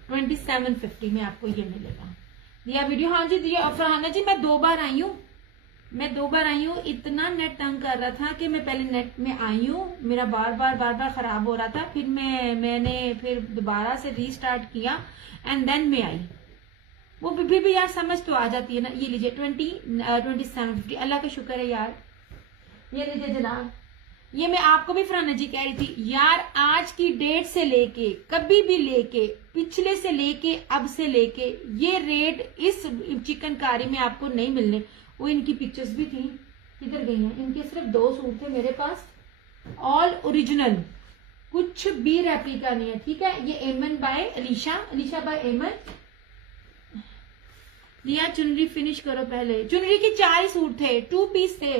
2750 में आपको ये मिलेगा। दिया वीडियो, हाँ जी दिया। और फरहाना जी मैं 2 बार आई हूँ, इतना नेट तंग कर रहा था कि मैं पहले नेट में आई हूँ, मेरा बार बार खराब हो रहा था, फिर मैंने फिर दोबारा से रीस्टार्ट किया एंड देन मैं आई। वो भी यार समझ तो आ जाती है ना। ये लीजिए 2750, अल्लाह का शुक्र है यार। ये लीजिए जनाब, ये मैं आपको भी फरहाना जी कह रही थी यार, आज की डेट से लेके, कभी भी लेके, पिछले से लेके, अब से लेके, ये रेट इस चिकनकारी में आपको नहीं मिलने। वो इनकी पिक्चर्स भी थी, किधर गई हैं? इनके सिर्फ 2 सूट थे मेरे पास, ऑल ओरिजिनल, कुछ भी रेप्लिका नहीं है, ठीक है। ये एमन बाय अलीशा बाय एमन। लिया चुनरी फिनिश करो पहले। चुनरी के 4 ही सूट थे, 2 पीस थे।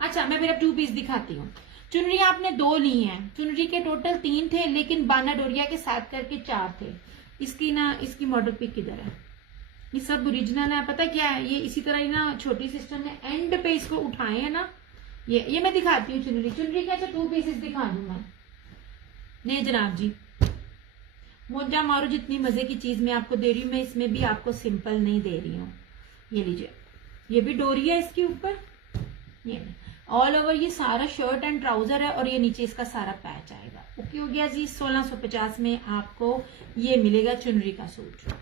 अच्छा मैं मेरा 2 पीस दिखाती हूँ। चुनरी आपने 2 ली हैं, चुनरी के टोटल 3 थे, लेकिन बाना डोरिया के साथ करके 4 थे। इसकी मॉडल पिक किधर है? ये सब ओरिजिनल है। पता क्या है, ये इसी तरह ही ना छोटी सिस्टर ने एंड पे इसको उठाए है ना। ये मैं दिखाती हूँ चुनरी के। अच्छा 2 पीसेस दिखा दूं मैं। नहीं जनाब जी, मोजा मारो, जितनी मजे की चीज मैं आपको दे रही हूँ, मैं इसमें भी आपको सिंपल नहीं दे रही हूँ। ये लीजिए, ये भी डोरी है इसके ऊपर, ये ऑल ओवर ये सारा शर्ट एंड ट्राउजर है, और ये नीचे इसका सारा पैच आएगा। ओके हो गया जी। 1650 में आपको ये मिलेगा चुनरी का सूट।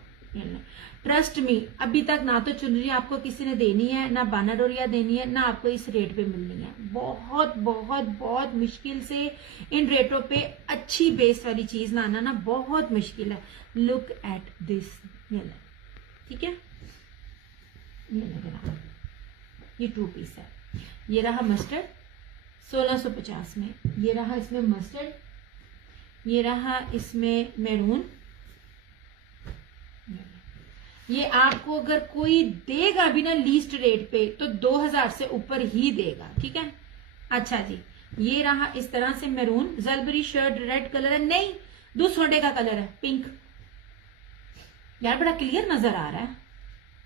ट्रस्ट मी, अभी तक ना तो चुनरी आपको किसी ने देनी है, ना बाना डोरिया देनी है, ना आपको इस रेट पे मिलनी है। बहुत बहुत बहुत मुश्किल से इन रेटों पे अच्छी बेस वाली चीज लाना ना बहुत मुश्किल है। लुक एट दिस, ठीक है। ये 2 पीस है। ये रहा मस्टर्ड 1650 में, ये रहा इसमें मस्टर्ड, ये रहा इसमें मैरून। ये आपको अगर कोई देगा भी ना लीस्ट रेट पे तो 2000 से ऊपर ही देगा, ठीक है। अच्छा जी, ये रहा इस तरह से मैरून, जलबरी शर्ट, रेड कलर है, नहीं दूसरे का कलर है, पिंक। यार बड़ा क्लियर नजर आ रहा है।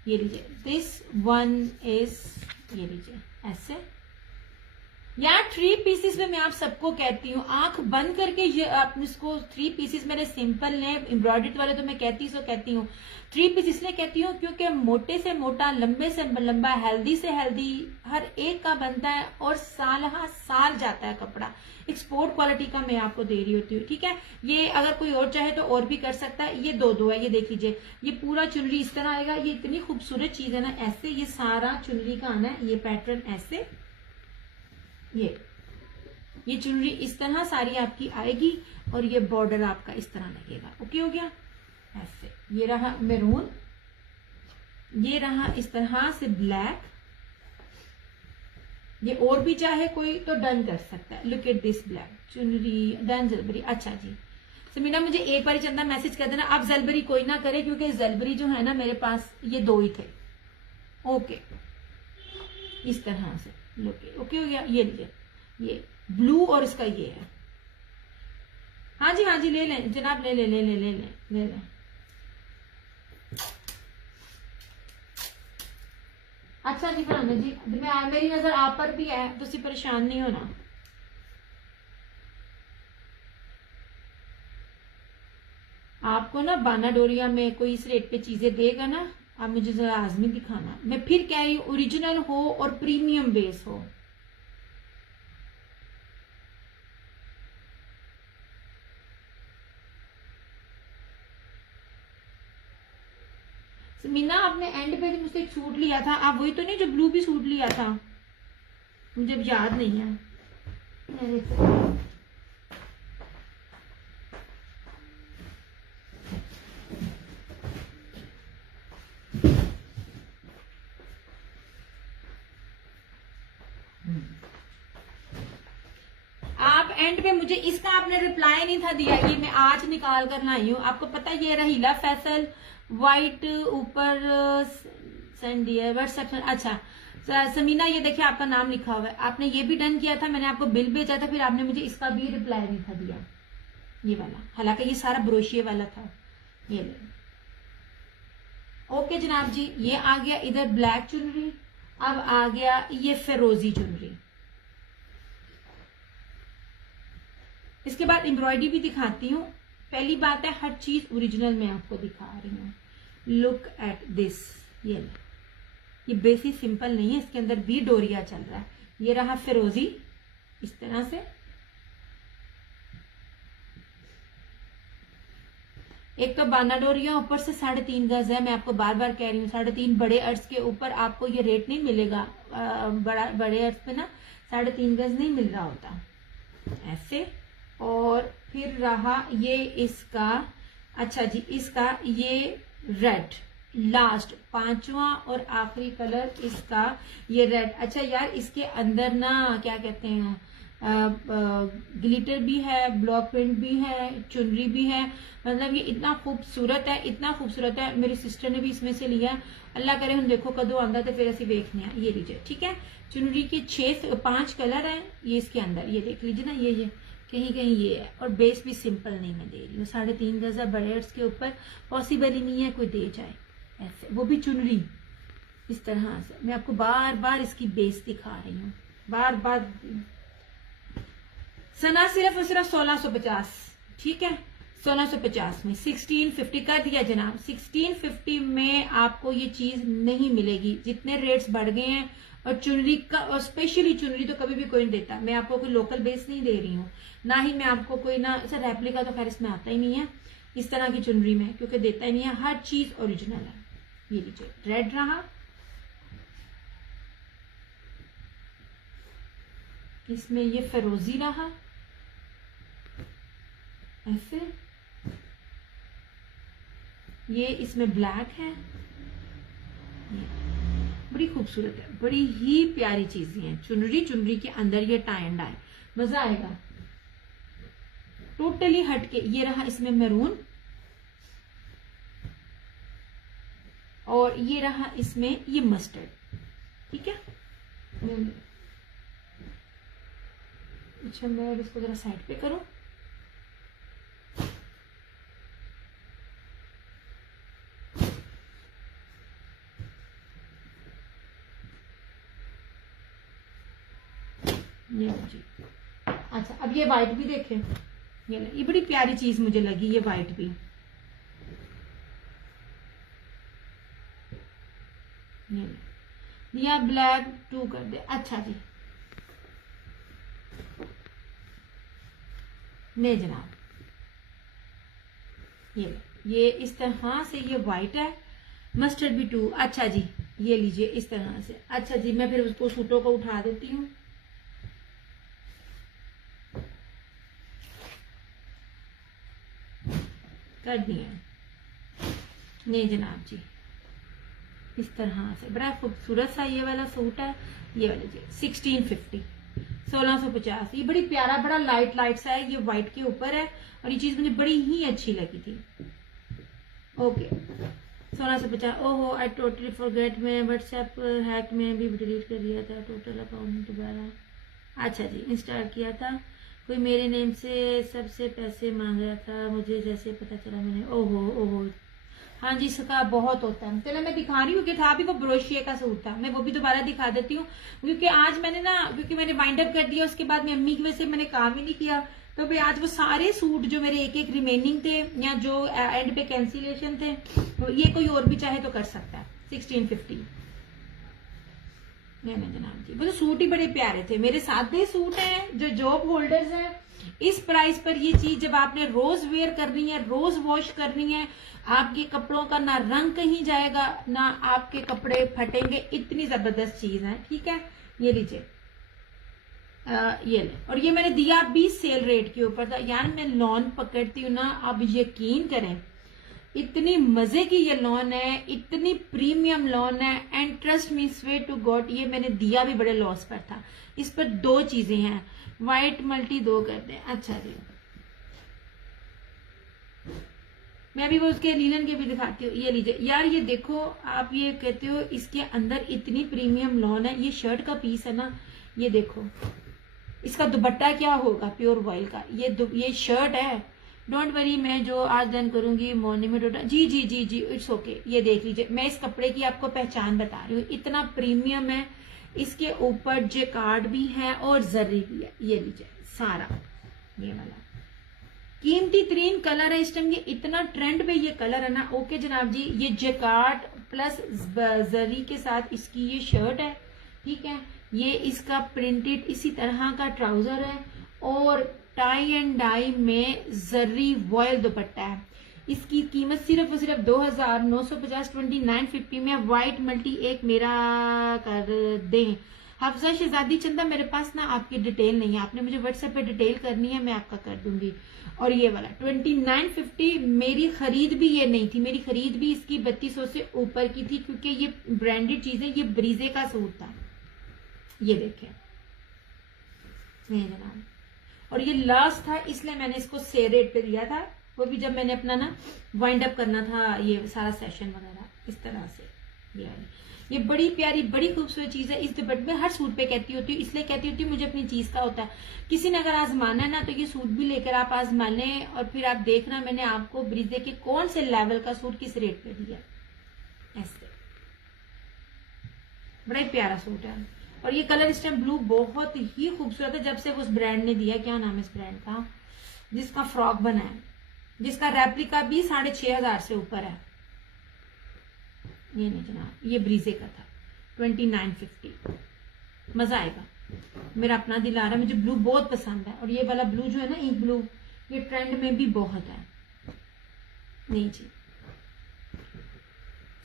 ये लीजिए, दिस वन इज, ये लीजिए ऐसे। यार 3 पीसेस में मैं आप सबको कहती हूँ, आंख बंद करके ये आप इसको 3 पीसेस मेरे सिंपल ने, एम्ब्रॉयडरी वाले तो मैं कहती हूँ 3 पीस इसलिए कहती हूँ क्योंकि मोटे से मोटा, लंबे से लंबा, हेल्दी से हेल्दी हर एक का बनता है, और साल जाता है कपड़ा। एक्सपोर्ट क्वालिटी का मैं आपको दे रही होती हूँ, ठीक है। ये अगर कोई और चाहे तो और भी कर सकता है। ये 2 है, ये देख लीजिए, ये पूरा चुनरी इस तरह आएगा। ये इतनी खूबसूरत चीज है ना, ऐसे ये सारा चुनरी का आना है, ये पैटर्न ऐसे, ये चुनरी इस तरह सारी आपकी आएगी, और ये बॉर्डर आपका इस तरह लगेगा। ओके हो गया ऐसे। ये रहा मैरून, ये रहा इस तरह से ब्लैक। ये और भी चाहे कोई तो डन कर सकता है। लुक एट दिस ब्लैक चुनरी, डन जलबरी। अच्छा जी समीना, मुझे एक बार चंदा मैसेज कर देना, आप जलबरी कोई ना करे, क्योंकि जलबरी जो है ना मेरे पास ये 2 ही थे। ओके, इस तरह से लुक। ओके हो गया। ये लीजिए, ये ब्लू और इसका ये है। हाँ जी ले लें जनाब, ले लें। अच्छा जी फरहाना जी, मेरी नजर आप पर भी है, तो उससे परेशान नहीं होना। आपको ना बाना डोरिया में कोई इस रेट पे चीजें देगा ना, आप मुझे जरा आजमी दिखाना। मैं फिर कह रही हूँ, ओरिजिनल हो और प्रीमियम बेस हो। मीना, आपने एंड पे जो मुझसे एक सूट लिया था, आप वही तो नहीं जो ब्लू भी सूट लिया था? मुझे अब याद नहीं है। एंड पे मुझे इसका आपने रिप्लाई नहीं था दिया, ये मैं आज निकाल कर लाई हूँ। आपको पता है ये रहीला फैसल व्हाइट ऊपर सेंड दिया व्हाट्सएप। अच्छा समीना, ये देखिए आपका नाम लिखा हुआ है, आपने ये भी डन किया था, मैंने आपको बिल भेजा था, फिर आपने मुझे इसका भी रिप्लाई नहीं था दिया, ये वाला, हालांकि ये सारा ब्रोशिये वाला था। ये ले, ओके जनाब जी, ये आ गया इधर ब्लैक चुनरी। अब आ गया ये फिरोजी चुनरी। इसके बाद एम्ब्रॉयडरी भी दिखाती हूँ। पहली बात है, हर चीज ओरिजिनल में आपको दिखा रही हूँ। लुक एट दिस, ये बेसिक सिंपल नहीं है, इसके अंदर भी डोरिया चल रहा है। ये रहा फिरोजी इस तरह से, एक तो बाना डोरिया ऊपर से 3.5 गज है। मैं आपको बार बार कह रही हूँ 3.5 बड़े अर्ज के ऊपर आपको ये रेट नहीं मिलेगा। बड़े अर्ज पे ना 3.5 गज नहीं मिल रहा होता ऐसे। और फिर रहा ये इसका, अच्छा जी, इसका ये रेड लास्ट 5वां और आखिरी कलर इसका ये रेड। अच्छा यार, इसके अंदर ना क्या कहते हैं, ग्लिटर भी है, ब्लॉक प्रिंट भी है, चुनरी भी है। मतलब ये इतना खूबसूरत है, इतना खूबसूरत है। मेरी सिस्टर ने भी इसमें से लिया। अल्लाह करे हम देखो कदों आंदा तो फिर असं वेखने। ये लीजिए, ठीक है। चुनरी के 5 कलर हैं ये इसके अंदर, ये देख लीजिए ना, ये कहीं कहीं ये है। और बेस भी सिंपल नहीं मैं दे रही हूँ, 3.5 गज बड़े अर्ज के ऊपर पॉसिबल ही नहीं है कोई दे जाए ऐसे, वो भी चुनरी इस तरह से। मैं आपको बार बार इसकी बेस दिखा रही हूँ, बार बार। सना सिर्फ और सिर्फ 1650, ठीक है, 1650 में 1650 कर दिया जनाब। 1650 में आपको ये चीज नहीं मिलेगी, जितने रेट्स बढ़ गए हैं। और चुनरी का, और स्पेशली चुनरी तो कभी भी कोई नहीं देता। मैं आपको कोई लोकल बेस नहीं दे रही हूँ, ना ही मैं आपको कोई ना सर रेप्लिका तो खैर इसमें आता ही नहीं है इस तरह की चुनरी में, क्योंकि देता ही नहीं है। हर चीज ओरिजिनल है। ये लीजिए, रेड रहा, इसमें ये फिरोजी रहा ऐसे, ये इसमें ब्लैक है। ये बड़ी खूबसूरत है, बड़ी ही प्यारी चीजें हैं। चुनरी के अंदर ये टाई एंड डाई, मजा आएगा। टोटली हटके ये रहा, इसमें मैरून, और ये रहा इसमें ये मस्टर्ड, ठीक है। अच्छा मैं इसको जरा साइड पे करूं। ये जी, अच्छा अब ये व्हाइट भी देखें। ये बड़ी प्यारी चीज मुझे लगी, ये व्हाइट भी। या ब्लैक 2 कर दे। अच्छा जी, नहीं जनाब, ये इस तरह से ये व्हाइट है, मस्टर्ड भी 2। अच्छा जी, ये लीजिए इस तरह से। अच्छा जी, मैं फिर उसको सूटों को उठा देती हूँ। कर दिए। नहीं जनाब जी, इस तरह से बड़ा खूबसूरत सा ये वाला सूट है। ये वाला जी 1650, 1650। ये बड़ी प्यारा, बड़ा लाइट सा है, ये व्हाइट के ऊपर है। और ये चीज मुझे बड़ी ही अच्छी लगी थी। ओके 1650। ओहो आई टोटली फॉरगेट, मैं व्हाट्सएप हैक में भी डिलीट कर दिया था टोटल अकाउंट दोबारा। अच्छा जी, इंस्टॉल किया था, कोई मेरे नेम से सबसे पैसे मांग रहा था, मुझे जैसे पता चला मैंने। ओहो हाँ जी, इसका बहुत होता है। चलो मैं दिखा रही हूँ कि था भी वो ब्रोशिये का सूट था, मैं वो भी दोबारा दिखा देती हूँ। क्योंकि आज मैंने ना, क्योंकि मैंने वाइंड अप कर दिया, उसके बाद में अम्मी की वजह से मैंने काम ही नहीं किया। तो भाई आज वो सारे सूट जो मेरे एक रिमेनिंग थे, या जो एंड पे कैंसिलेशन थे, ये कोई और भी चाहे तो कर सकता है। 1650 नहीं जनाब जी, वो तो सूट ही बड़े प्यारे थे। मेरे सादे सूट हैं जो जॉब होल्डर्स हैं, इस प्राइस पर ये चीज जब आपने रोज वेयर करनी है, रोज वॉश करनी है, आपके कपड़ों का ना रंग कहीं जाएगा, ना आपके कपड़े फटेंगे, इतनी जबरदस्त चीज है। ठीक है, ये लीजिए, ये ले। और ये मैंने दिया भी सेल रेट के ऊपर था। यार मैं लॉन पकड़ती हूँ ना, अब यकीन करें इतनी मजे की ये लॉन है, इतनी प्रीमियम लॉन है, एंड ट्रस्ट मी स्वे टू गॉड ये मैंने दिया भी बड़े लॉस पर था। इस पर 2 चीजें हैं, व्हाइट मल्टी 2 कर दें। अच्छा जी, मैं अभी वो उसके लीलन के भी दिखाती हूँ। ये लीजिए यार, ये देखो, आप ये कहते हो इसके अंदर इतनी प्रीमियम लॉन है। ये शर्ट का पीस है ना, ये देखो इसका दुपट्टा क्या होगा, प्योर वॉइल का। ये शर्ट है, डोंट वरी, मैं जो आज डन करूंगी मॉर्निंग में डोटा जी जी जी जी इट्स ओके। ये देख लीजिए, मैं इस कपड़े की आपको पहचान बता रही हूँ, इतना प्रीमियम है। इसके ऊपर जेकार्ड भी है और जरी भी है। ये लीजिए सारा, ये वाला कीमती तरीन कलर है इस टाइम। ये इतना ट्रेंड पे ये कलर है ना। ओके जनाब जी, ये जेकार्ड प्लस जरी के साथ इसकी ये शर्ट है, ठीक है। ये इसका प्रिंटेड इसी तरह का ट्राउजर है और टाई एंड डाई में जरी वॉयल दुपट्टा है। इसकी कीमत सिर्फ और सिर्फ 2950 2950 में। व्हाइट मल्टी एक मेरा कर दें। हफ्जा शहजादी चंदा, मेरे पास ना आपकी डिटेल नहीं है, आपने मुझे व्हाट्सएप पे डिटेल करनी है, मैं आपका कर दूंगी। और ये वाला 2950, मेरी खरीद भी ये नहीं थी, मेरी खरीद भी इसकी 3200 से ऊपर की थी, क्योंकि ये ब्रांडेड चीजें, ये ब्रीजे का सूट था। ये देखें जनाब, और ये लास्ट था, इसलिए मैंने इसको से रेट पे दिया था, वो भी जब मैंने अपना ना वाइंड अप करना था ये सारा सेशन वगैरह इस तरह से। ये बड़ी प्यारी बड़ी खूबसूरत चीज है। इस दुपट्टे में हर सूट पे कहती होती हूँ, इसलिए कहती होती हूँ मुझे अपनी चीज का होता है। किसी ने अगर आजमाना है ना तो ये सूट भी लेकर आप आजमा लें, और फिर आप देखना मैंने आपको ब्रीजे के कौन से लेवल का सूट किस रेट पे दिया। ऐसे बड़ा ही प्यारा सूट है। और ये कलर इस टाइम ब्लू बहुत ही खूबसूरत है, जब से उस ब्रांड ने दिया, क्या नाम है इस ब्रांड का, जिसका फ्रॉक बना है, जिसका रेप्लिका भी 6500 से ऊपर है। ये नहीं जनाब, ये ब्रीजे का था 2950। मजा आएगा, मेरा अपना दिल आ रहा है, मुझे ब्लू बहुत पसंद है। और ये वाला ब्लू जो है ना, इंक ब्लू, ये ट्रेंड में भी बहुत है। नहीं जी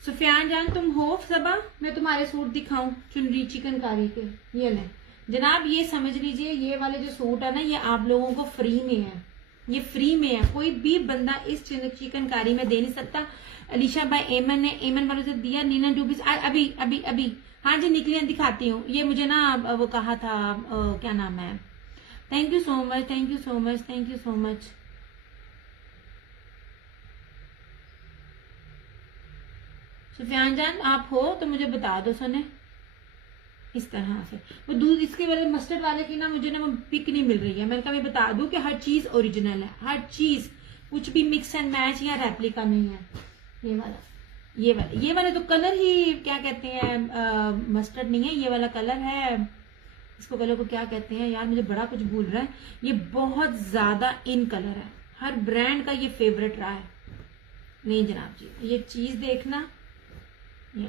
सुफियान जान, तुम हो सबा, मैं तुम्हारे सूट दिखाऊं चुनरी चिकनकारी के। ये ले जनाब, ये समझ लीजिए, ये वाले जो सूट है ना, ये आप लोगों को फ्री में है, ये फ्री में है, कोई भी बंदा इस चिकनकारी में दे नहीं सकता। अलीशा भाई एमन ने, एमन वालों से दिया, नीना डूबिस अभी अभी अभी, हाँ जी निकली दिखाती हूँ। ये मुझे ना वो कहा था, क्या नाम है, thank you so much, thank you so much, thank you so much. Sufiyan जान आप हो तो मुझे बता दो सोने। इस तरह से वो दूध, इसके वाले मस्टर्ड वाले की ना मुझे ना वो पिक नहीं मिल रही है। मैंने कहा मैं बता दूं कि हर चीज ओरिजिनल है, हर चीज, कुछ भी मिक्स एंड मैच या रेप्लिका नहीं है। ये वाला तो कलर ही क्या कहते हैं, मस्टर्ड नहीं है, ये वाला कलर है, इसको कलर को क्या कहते हैं यार, मुझे बड़ा कुछ भूल रहा है। ये बहुत ज्यादा इन कलर है, हर ब्रांड का ये फेवरेट रहा है। नहीं जनाब जी, ये चीज देखना, ये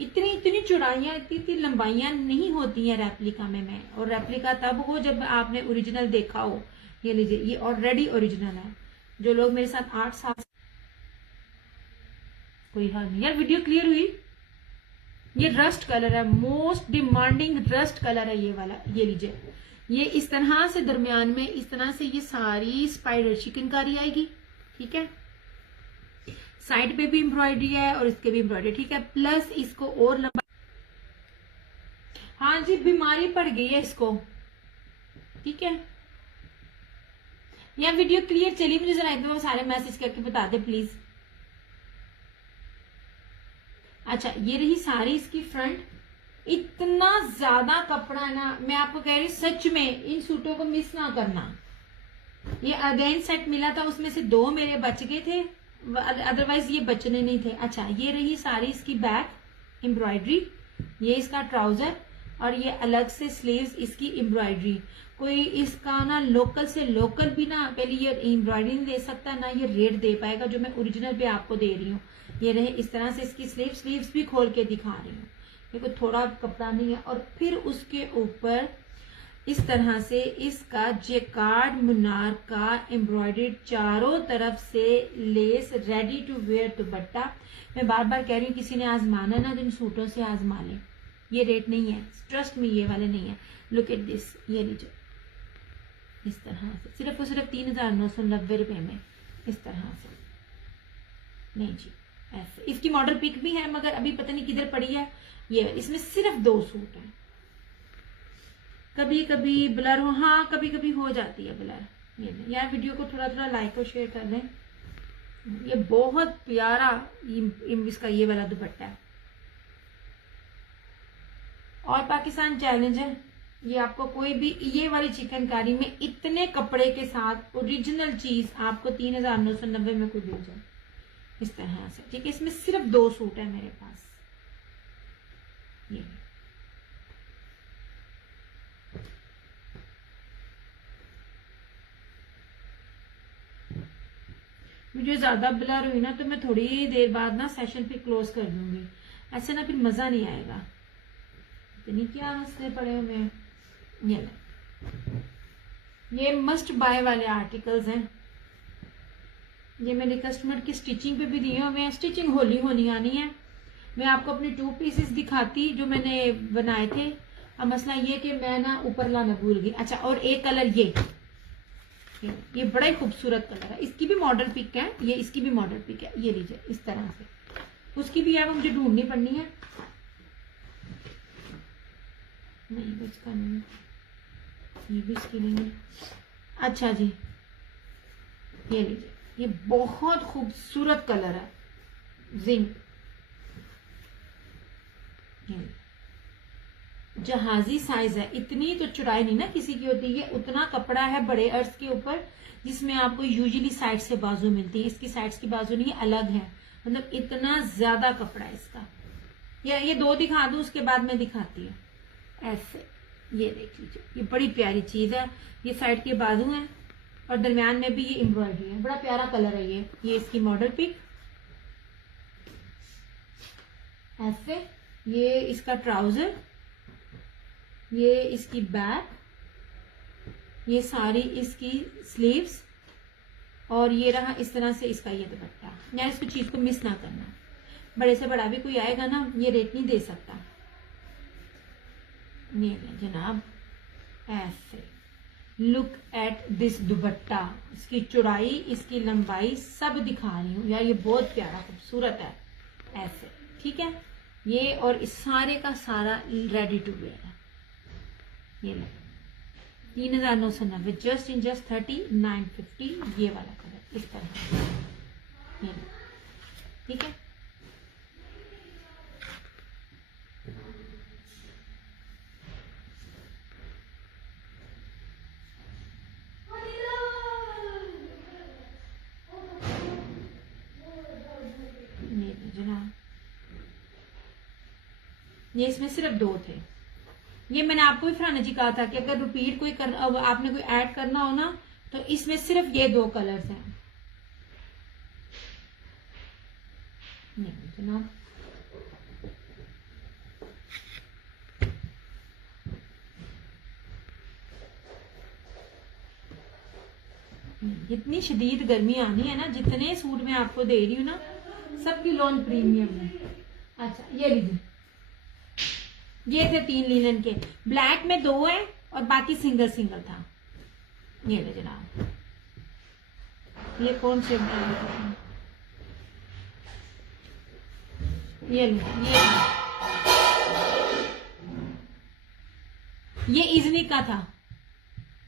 इतनी इतनी चौड़ाइयां, इतनी लंबाइयां नहीं होती हैं रेप्लिका में। और रेप्लिका तब हो जब आपने ओरिजिनल देखा हो। ये लीजिए, ये ऑलरेडी ओरिजिनल है। जो लोग मेरे साथ 8 साल, कोई हाल नहीं यार, वीडियो क्लियर हुई। ये रस्ट कलर है, मोस्ट डिमांडिंग रस्ट कलर है ये वाला। ये लीजिए, ये इस तरह से दरमियान में इस तरह से ये सारी स्पाइडर चिकनकारी आएगी, ठीक है। साइड पे भी एम्ब्रॉयडरी है और इसके भी एम्ब्रॉयडरी, ठीक है। प्लस इसको और लंबा, हाँ जी बीमारी पड़ गई है इसको, ठीक है। या वीडियो क्लियर चली, मुझे जरा इतना सारे मैसेज करके बता दे प्लीज। अच्छा, ये रही सारी इसकी फ्रंट। इतना ज्यादा कपड़ा है ना, मैं आपको कह रही हूँ सच में इन सूटों को मिस ना करना। ये अगेन सेट मिला था, उसमें से 2 मेरे बच गए थे, अदरवाइज ये बचने नहीं थे। अच्छा, ये रही सारी इसकी बैक एम्ब्रॉयडरी, ये इसका ट्राउजर, और ये अलग से स्लीव्स इसकी एम्ब्रॉयडरी। कोई इसका ना लोकल से लोकल भी ना पहले ये एम्ब्रॉयडरी नहीं दे सकता, ना ये रेट दे पाएगा जो मैं ओरिजिनल पे आपको दे रही हूँ। ये रहे इस तरह से इसकी स्लीव्स भी खोल के दिखा रही हूँ, देखो थोड़ा कपड़ा नहीं है। और फिर उसके ऊपर इस तरह से इसका जेकार्ड मुनार का एम्ब्रॉयडर्ड, चारों तरफ से lace, ready to wear dupatta. मैं बार बार कह रही हूँ, किसी ने आजमाना है ना तो इन सूटों से आजमा लें, ये रेट नहीं है, ट्रस्ट में ये वाले नहीं है। लुक एट दिस, ये लीजिए इस तरह से, सिर्फ और सिर्फ 3990 रुपए में, इस तरह से नहीं जी, ऐसे। इसकी मॉडल पिक भी है मगर अभी पता नहीं किधर पड़ी है। ये इसमें सिर्फ 2 सूट हैं। कभी कभी ब्लर हो, हाँ कभी कभी हो जाती है ब्लर। ये यार वीडियो को थोड़ा थोड़ा लाइक और शेयर कर लें। ये बहुत प्यारा इसका ये वाला दुपट्टा है और पाकिस्तान चैलेंज है। ये आपको कोई भी ये वाली चिकनकारी में इतने कपड़े के साथ ओरिजिनल चीज आपको 3990 में कोई मिल जाए इस तरह से, ठीक है। इसमें सिर्फ 2 सूट है मेरे पास। ये वीडियो ज्यादा ब्लर हुई ना तो मैं थोड़ी देर बाद ना सेशन पे क्लोज कर दूंगी, ऐसे ना फिर मजा नहीं आएगा। इतनी क्या मसले पड़े हुए हैं। ये मस्ट बाय वाले आर्टिकल्स हैं। ये मेरे कस्टमर की स्टिचिंग पे भी दिए हुए हैं। स्टिचिंग होली होनी आनी है। मैं आपको अपने 2 पीसेस दिखाती जो मैंने बनाए थे। अब मसला ये कि मैं ना ऊपर लाना भूल गई। अच्छा, और एक कलर ये बड़ा ही खूबसूरत कलर है। इसकी भी मॉडल पिक है, ये इसकी भी मॉडल पिक है। ये लीजिए इस तरह से। उसकी भी है वो मुझे ढूंढनी पड़नी है। नहीं इसका नहीं है, ये भी इसकी नहीं है। अच्छा जी, ये लीजिए, ये बहुत खूबसूरत कलर है, जिंक जहाजी साइज है। इतनी तो चौड़ाई नहीं ना किसी की होती है। उतना कपड़ा है बड़े अर्ज के ऊपर जिसमें आपको यूजुअली साइड से बाजू मिलती है। इसकी साइड्स की बाजू नहीं, अलग है। मतलब इतना ज्यादा कपड़ा है इसका। ये 2 दिखा दूं उसके बाद मैं दिखाती हूँ। ऐसे ये देख लीजिए, ये बड़ी प्यारी चीज है। ये साइड के बाजू है और दरमियान में भी ये एम्ब्रॉयडरी है। बड़ा प्यारा कलर है ये इसकी मॉडल पिक। ऐसे ये इसका ट्राउजर, ये इसकी बैक, ये सारी इसकी स्लीव्स और ये रहा इस तरह से इसका ये दुपट्टा। यार इसको चीज को मिस ना करना। बड़े से बड़ा भी कोई आएगा ना ये रेट नहीं दे सकता। ये जनाब ऐसे लुक एट दिस दुपट्टा। इसकी चौड़ाई, इसकी लंबाई सब दिखा रही हूँ यार। ये बहुत प्यारा खूबसूरत है ऐसे, ठीक है। ये और इस सारे का सारा रेडी टू वेयर है। ये 3990 जस्ट इन जस्ट 3950। ये वाला कलर इस तरह, ये ठीक है। ये इसमें सिर्फ 2 थे। ये मैंने आपको भी फरहाना जी कहा था कि अगर रिपीट कोई आपने कोई ऐड करना हो ना तो इसमें सिर्फ ये 2 कलर्स हैं। नहीं जनाब, इतनी शदीद गर्मी आनी है ना। जितने सूट मैं आपको दे रही हूँ ना सबकी लॉन प्रीमियम है। अच्छा ये लीजिए, ये थे 3 लिनन के। ब्लैक में 2 है और बाकी सिंगल सिंगल था। ये ले जनाब, ये कौन से ये ये इजनी का था।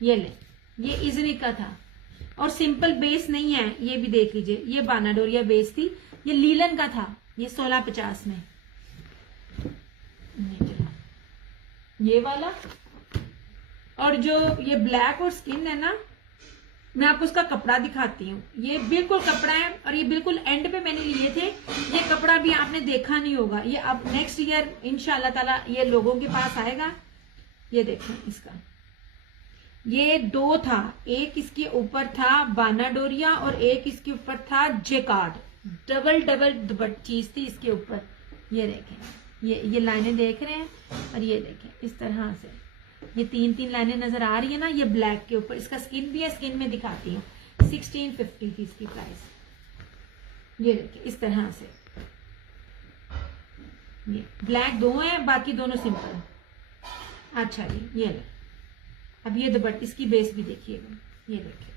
ये ले, ये इजनी का था और सिंपल बेस नहीं है। ये भी देख लीजिए, ये बानाडोरिया बेस थी। ये लीलन का था। ये 1650 में। ये वाला और जो ये ब्लैक और स्किन है ना, मैं आपको उसका कपड़ा दिखाती हूँ। ये बिल्कुल कपड़ा है और ये बिल्कुल एंड पे मैंने लिए थे। ये कपड़ा भी आपने देखा नहीं होगा। ये अब नेक्स्ट ईयर इंशाल्लाह ताला ये लोगों के पास आएगा। ये देखें इसका, ये 2 था। एक इसके ऊपर था बानाडोरिया और एक इसके ऊपर था जेकार्ड। डबल चीज थी इसके ऊपर। ये देखें, ये लाइनें देख रहे हैं और ये देखें इस तरह से ये 3 लाइनें नजर आ रही है ना। ये ब्लैक के ऊपर इसका स्किन भी है। स्किन में दिखाती हूँ। 1650 थी इसकी प्राइस। ये देखिए इस तरह से। ये ब्लैक 2 है, बाकी दोनों सिंपल है। अच्छा जी, ये ले। अब ये दुपट्टे इसकी बेस भी देखिएगा। ये देखिए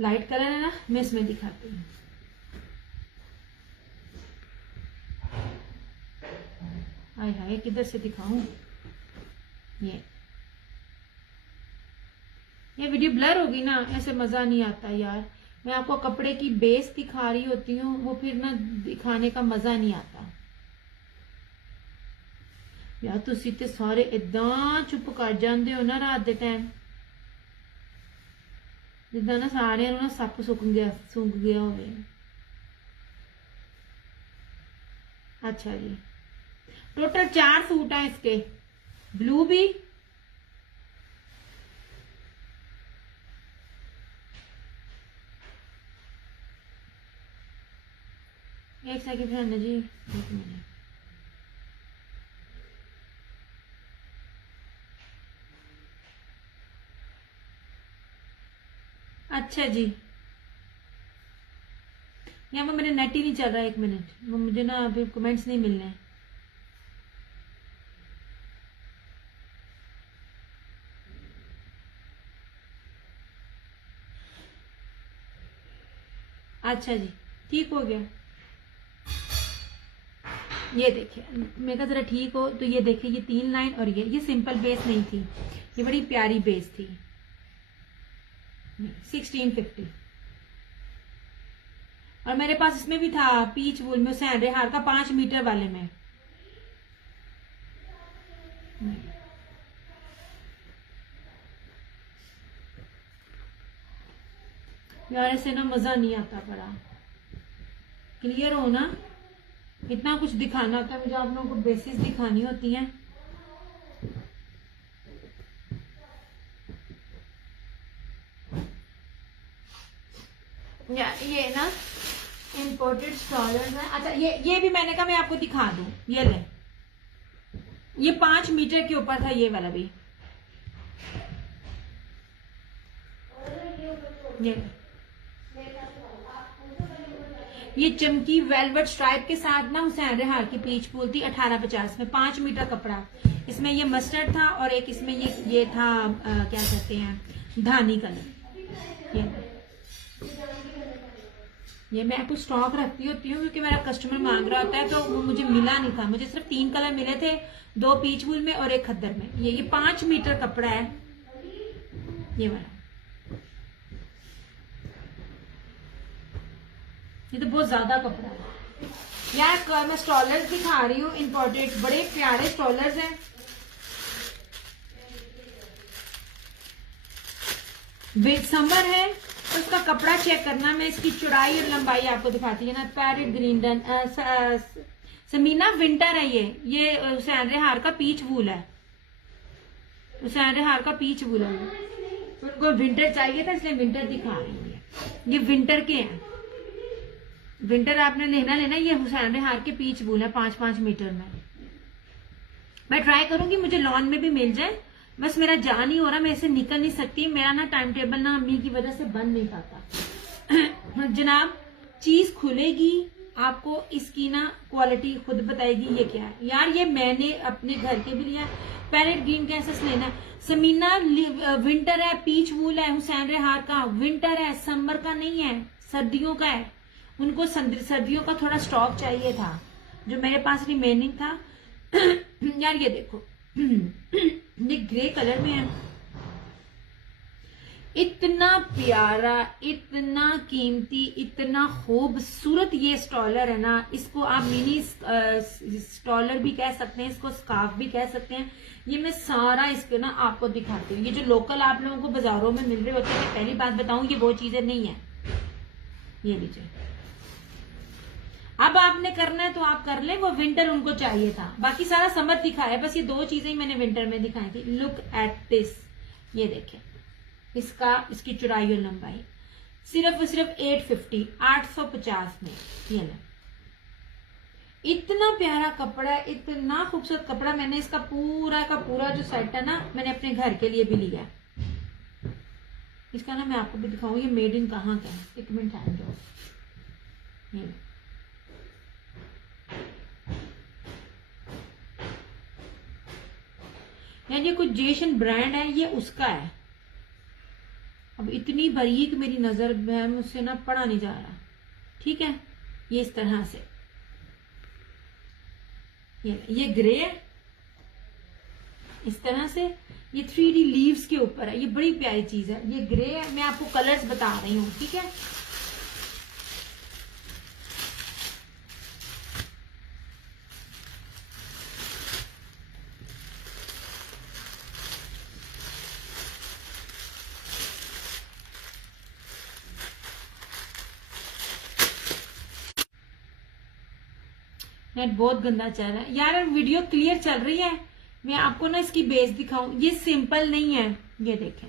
लाइट कलर है ना, मैं इसमें दिखाती हूँ। हाय हाय, किधर से दिखाऊं? ये वीडियो ब्लर होगी ना, ऐसे मजा नहीं आता यार। मैं आपको कपड़े की बेस दिखा रही होती हूँ, वो फिर ना दिखाने का मजा नहीं आता यार। तुसी ते सारे इदा चुप कर जाते हो ना रात के टाइम, जिदा ना सारे ना सप सुंघ गया हो। अच्छा जी, टोटल 4 सूट हैं इसके, ब्लू भी, एक सेकंड रहना जी, एक मिनट। अच्छा जी, यहाँ पर मेरा नेट ही नहीं चल रहा, एक मिनट, वो मुझे ना अभी कमेंट्स नहीं मिलने हैं। अच्छा जी, ठीक हो गया। ये देखिए, मेरे का जरा ठीक हो तो ये देखिए, ये 3 लाइन और ये सिंपल बेस नहीं थी, ये बड़ी प्यारी बेस थी। 1650। और मेरे पास इसमें भी था पीच वूल में, हुसैन रेहार का 5 मीटर वाले में। यार ऐसे ना मजा नहीं आता, बड़ा क्लियर हो ना, इतना कुछ दिखाना होता है मुझे, आप लोगों को बेसिस दिखानी होती है। ये ना इंपोर्टेड स्टॉलर्स है। अच्छा, ये भी मैंने कहा मैं आपको दिखा दूं, ये ले, ये 5 मीटर के ऊपर था, ये वाला भी। ये चमकी वेलवेट स्ट्राइप के साथ ना हुसैन रेहार की पीच फूल थी 1850 में, 5 मीटर कपड़ा। इसमें ये मस्टर्ड था और एक इसमें ये था क्या कहते हैं, धानी कलर। ये मैं कुछ स्टॉक रखती होती हूँ क्योंकि मेरा कस्टमर मांग रहा होता है, तो वो मुझे मिला नहीं था, मुझे सिर्फ 3 कलर मिले थे, 2 पीच फूल में और 1 खद्दर में। ये 5 मीटर कपड़ा है, ये वाला। ये तो बहुत ज्यादा कपड़ा है यार। मैं स्टॉलर्स दिखा रही हूँ इंपोर्टेड, बड़े प्यारे स्टॉलर्स हैं। समर है तो उसका कपड़ा चेक करना, मैं इसकी चौड़ाई और लंबाई आपको दिखाती है ना। पैरेट ग्रीन डन समीना विंटर है ये हुसैन रेहार का पीच वूल है, हुसैन रेहार का पीच वूल है। उनको विंटर चाहिए था इसलिए विंटर दिखा रही हूँ। ये विंटर के हैं, विंटर आपने लेना, ये हुसैन रेहार के पीच वूल है 5-5 मीटर में। मैं ट्राई करूंगी मुझे लॉन में भी मिल जाए, बस मेरा जा नहीं हो रहा, मैं ऐसे निकल नहीं सकती, मेरा ना टाइम टेबल ना अम्मी की वजह से बन नहीं पाता। जनाब, चीज खुलेगी, आपको इसकी ना क्वालिटी खुद बताएगी ये क्या है। यार ये मैंने अपने घर के भी लिया, पैरेट ग्रीन कैसे लेना है। समीना विंटर है, पीच वूल है, हुसैन रेहार का विंटर है, समर का नहीं है, सर्दियों का है। उनको सर्दियों का थोड़ा स्टॉक चाहिए था जो मेरे पास रिमेनिंग था। यार ये देखो, ये ग्रे कलर में है, इतना प्यारा, इतना कीमती, इतना खूबसूरत ये स्टॉलर है ना। इसको आप मिनी स्टॉलर भी कह सकते हैं, इसको स्कार्फ भी कह सकते हैं। ये मैं सारा इसके ना आपको दिखाती हूँ। ये जो लोकल आप लोगों को बाजारों में मिल रहे होते हैं, पहली बात बताऊं, ये वो चीजें नहीं है। ये लीजिए, अब आपने करना है तो आप कर ले, वो विंटर उनको चाहिए था, बाकी सारा समर दिखाया, बस ये 2 चीजें ही मैंने विंटर में दिखाई थी। लुक एट दिस, ये देखें, इसकी चौड़ाई और लंबाई सिर्फ 850, 850 में। ये ले, इतना प्यारा कपड़ा है, इतना खूबसूरत कपड़ा। मैंने इसका पूरा का पूरा जो सेट है ना, मैंने अपने घर के लिए भी लिया। इसका ना मैं आपको भी दिखाऊं, ये मेड इन कहाँ का है, एक मिनट हैंड दो। यार ये कुछ जेशन ब्रांड है, ये उसका है अब इतनी बारीक मेरी नजर है, मुझसे ना पढ़ा नहीं जा रहा। ठीक है, ये इस तरह से, ये ग्रे है इस तरह से, ये 3D लीव्स के ऊपर है, ये बड़ी प्यारी चीज है। ये ग्रे है, मैं आपको कलर्स बता रही हूँ। ठीक है, नेट बहुत गंदा चल रहा है यार। वीडियो क्लियर चल रही है, मैं आपको ना इसकी बेस दिखाऊं। ये सिंपल नहीं है, ये देखें।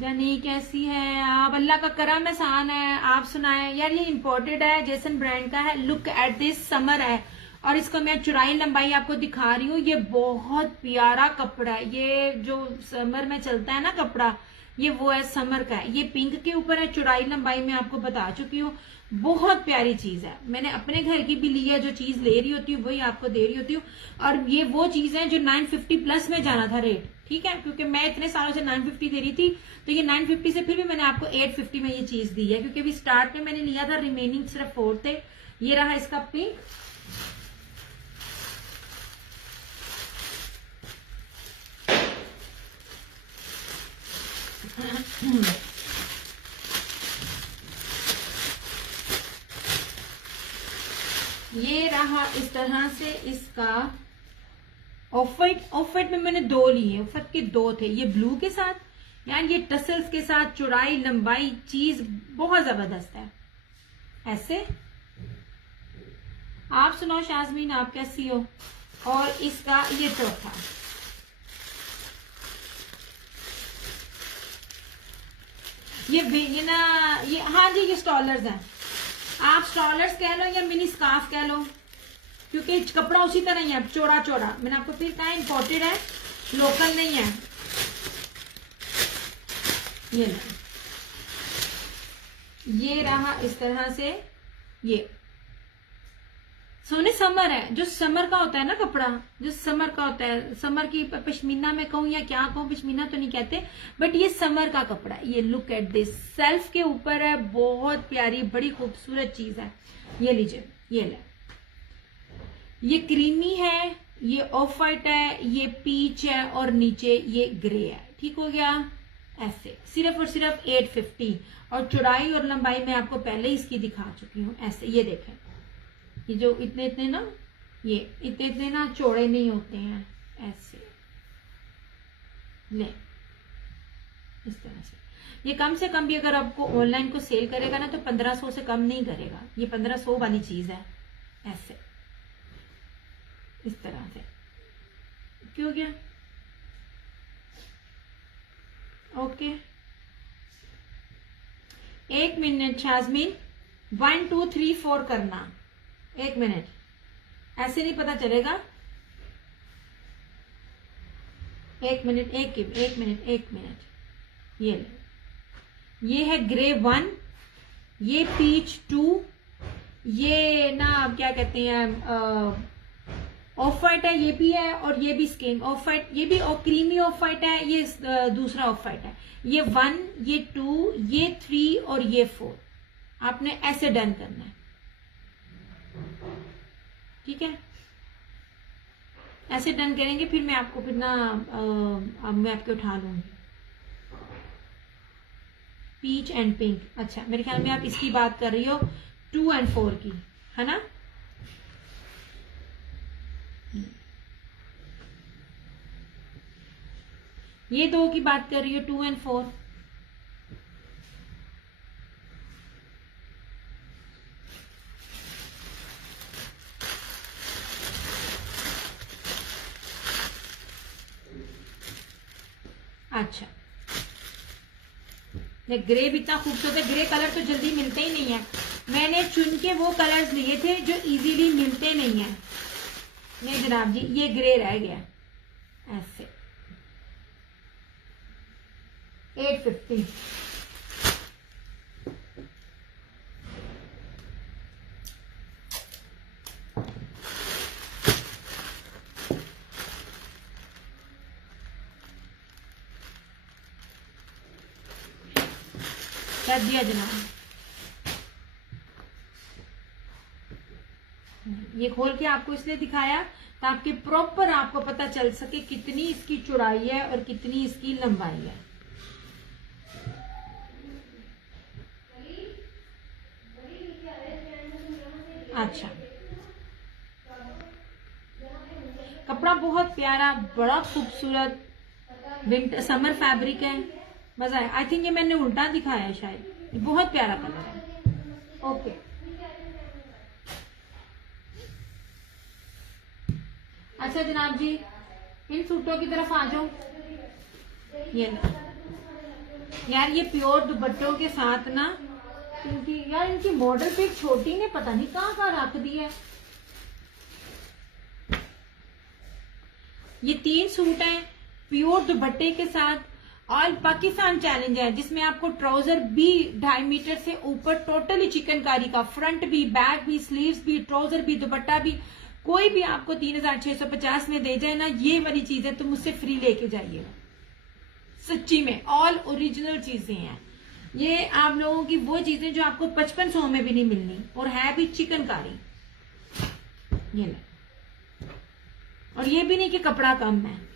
जानी कैसी है आप? अल्लाह का करम एहसान है, आप सुनाए यार। ये इम्पोर्टेड है, जेसन ब्रांड का है। लुक एट दिस, समर है और इसको मैं चौड़ाई लंबाई आपको दिखा रही हूँ। ये बहुत प्यारा कपड़ा है, ये जो समर में चलता है ना कपड़ा, ये वो है, समर का है। ये पिंक के ऊपर है, चौड़ाई लंबाई में आपको बता चुकी हूँ। बहुत प्यारी चीज है, मैंने अपने घर की भी ली है। जो चीज ले रही होती हूँ वही आपको दे रही होती हूँ। और ये वो चीज है जो 950 प्लस में जाना था रेट। ठीक है, क्योंकि मैं इतने सालों से 950 दे रही थी, तो ये 950 से फिर भी मैंने आपको 850 में ये चीज दी है, क्योंकि अभी स्टार्ट में मैंने लिया था, रिमेनिंग सिर्फ 4 थे। ये रहा इसका पिंक। ये रहा इस तरह से इसका ऑफ वाइट। ऑफ वाइट में मैंने 2 लिए हैं, सबके 2 थे। ये ब्लू के साथ यार, ये टसल्स के साथ, चौड़ाई लंबाई चीज बहुत जबरदस्त है। ऐसे आप सुनाओ शाजमीन, आप कैसी हो? और इसका ये चौथा, ये ना, ये हाँ जी, ये स्टॉलर्स हैं। आप स्टॉलर्स कह लो या मिनी स्कार्फ कह लो, क्योंकि कपड़ा उसी तरह ही है, चौड़ा चौड़ा। मैंने आपको फिर कहा इंपोर्टेड है, लोकल नहीं है। ये रहा इस तरह से। ये सोने समर है, जो समर का होता है ना कपड़ा, जो समर का होता है, समर की पश्मीना में कहूं या क्या कहूं, पश्मीना तो नहीं कहते, बट ये समर का कपड़ा है। ये लुक एट दिस, सेल्फ के ऊपर है, बहुत प्यारी बड़ी खूबसूरत चीज है। ये लीजिए, ये ले, ये क्रीमी है, ये ऑफ वाइट है, ये पीच है और नीचे ये ग्रे है। ठीक हो गया, ऐसे सिर्फ और सिर्फ 850। और चौड़ाई और लंबाई मैं आपको पहले इसकी दिखा चुकी हूँ। ऐसे ये देखें, ये जो इतने इतने ना, ये इतने इतने ना चौड़े नहीं होते हैं, ऐसे ले, इस तरह से। ये कम से कम भी अगर आपको ऑनलाइन को सेल करेगा ना, तो 1500 से कम नहीं करेगा। ये 1500 वाली चीज है। ऐसे इस तरह से, क्यों गया? ओके, 1 मिनट शाजमीन, 1 2 3 4 करना। 1 मिनट, ऐसे नहीं पता चलेगा। 1 मिनट, 1 मिनट, 1 मिनट। ये ले, ये है ग्रे 1, ये पीच 2, ये ना आप क्या कहते हैं, ऑफ वाइट है, ये भी है, और ये भी स्किन ऑफ वाइट, ये भी क्रीमी ऑफ वाइट है, ये दूसरा ऑफ वाइट है। ये 1, ये 2, ये 3 और ये 4। आपने ऐसे डन करना है। ठीक है, ऐसे डन करेंगे, फिर मैं आपको फिर ना मैं आपके उठा लूंगी। पीच एंड पिंक, अच्छा मेरे ख्याल में आप इसकी बात कर रही हो 2 और 4 की, है ना? ये 2 की बात कर रही हो, 2 और 4। अच्छा, ये ग्रे भी इतना खूबसूरत है। ग्रे कलर तो जल्दी मिलते ही नहीं है। मैंने चुन के वो कलर्स लिए थे जो इजीली मिलते नहीं है। नहीं जनाब जी, ये ग्रे रह गया। ऐसे 850। कर दिया जनाब। ये खोल के आपको इसलिए दिखाया ताकि प्रॉपर आपको पता चल सके कितनी इसकी चौड़ाई है और कितनी इसकी लंबाई है। अच्छा, कपड़ा बहुत प्यारा, बड़ा खूबसूरत विंटर समर फैब्रिक है, मजा है। आई थिंक ये मैंने उल्टा दिखाया है शायद। ये बहुत प्यारा कलर है। ओके, अच्छा जनाब जी, इन सूटों की तरफ आ जाओ। ये ना यार, ये प्योर दुपट्टों के साथ ना, क्योंकि यार इनकी मॉडल पे छोटी ने पता नहीं कहाँ रख दी है। ये 3 सूट हैं प्योर दुपट्टे के साथ। ऑल पाकिस्तान चैलेंज है, जिसमें आपको ट्राउजर भी 2.5 मीटर से ऊपर टोटली चिकनकारी का, फ्रंट भी, बैक भी, स्लीव्स भी, ट्राउजर भी, दुपट्टा भी, कोई भी आपको 3650 में दे जाए ना, ये वाली चीजें तो मुझसे फ्री लेके जाइएगा। सच्ची में ऑल ओरिजिनल चीजें हैं ये, आप लोगों की वो चीजें जो आपको 5500 में भी नहीं मिलनी, और है भी चिकनकारी। ये ले, और ये भी नहीं कि कपड़ा कम है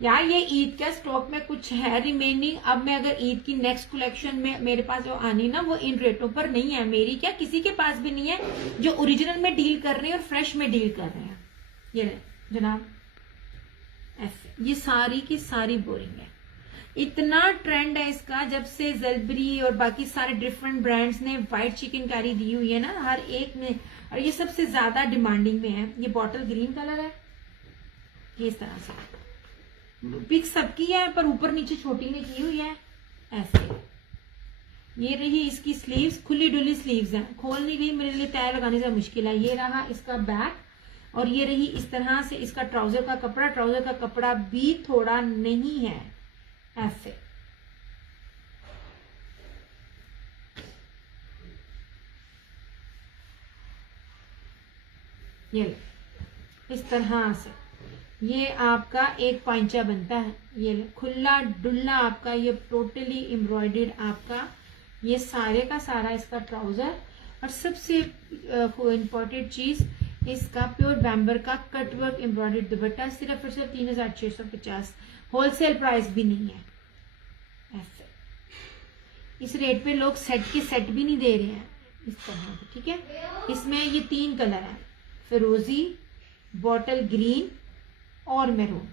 यार। ये ईद का स्टॉक में कुछ है रिमेनिंग। अब मैं अगर ईद की नेक्स्ट कलेक्शन में मेरे पास जो आनी ना, वो इन रेटों पर नहीं है। मेरी क्या, किसी के पास भी नहीं है जो ओरिजिनल में डील कर रहे हैं और फ्रेश में डील कर रहे हैं। ये ले जनाब, ऐसे ये सारी की सारी बोरिंग है। इतना ट्रेंड है इसका, जब से ज़ेलबरी और बाकी सारे डिफरेंट ब्रांड्स ने व्हाइट चिकनकारी दी हुई है ना हर एक में, और ये सबसे ज्यादा डिमांडिंग में है। ये बॉटल ग्रीन कलर है, ये इस तरह से पिक सबकी है, पर ऊपर नीचे छोटी ने की हुई है ऐसे। ये रही इसकी स्लीव्स, खुली डुली स्लीव्स हैं, खोल नहीं गई, मेरे लिए तय लगाने से मुश्किल है। ये रहा इसका बैक, और ये रही इस तरह से इसका ट्राउजर का कपड़ा। ट्राउजर का कपड़ा भी थोड़ा नहीं है ऐसे। ये इस तरह से ये आपका एक पांचा बनता है। ये खुला डुल्ला आपका, ये टोटली एम्ब्रॉयडर्ड आपका, ये सारे का सारा इसका ट्राउजर। और सबसे इम्पोर्टेंट चीज, इसका प्योर बैम्बर का कटवर्क एम्ब्रॉयडर्ड दुपट्टा, सिर्फ और सिर्फ 3650। होलसेल प्राइस भी नहीं है ऐसे। इस रेट पे लोग सेट के सेट भी नहीं दे रहे हैं इस तरह के, ठीक है। इसमें ये 3 कलर है, फिरोजी, बॉटल ग्रीन और मैरून।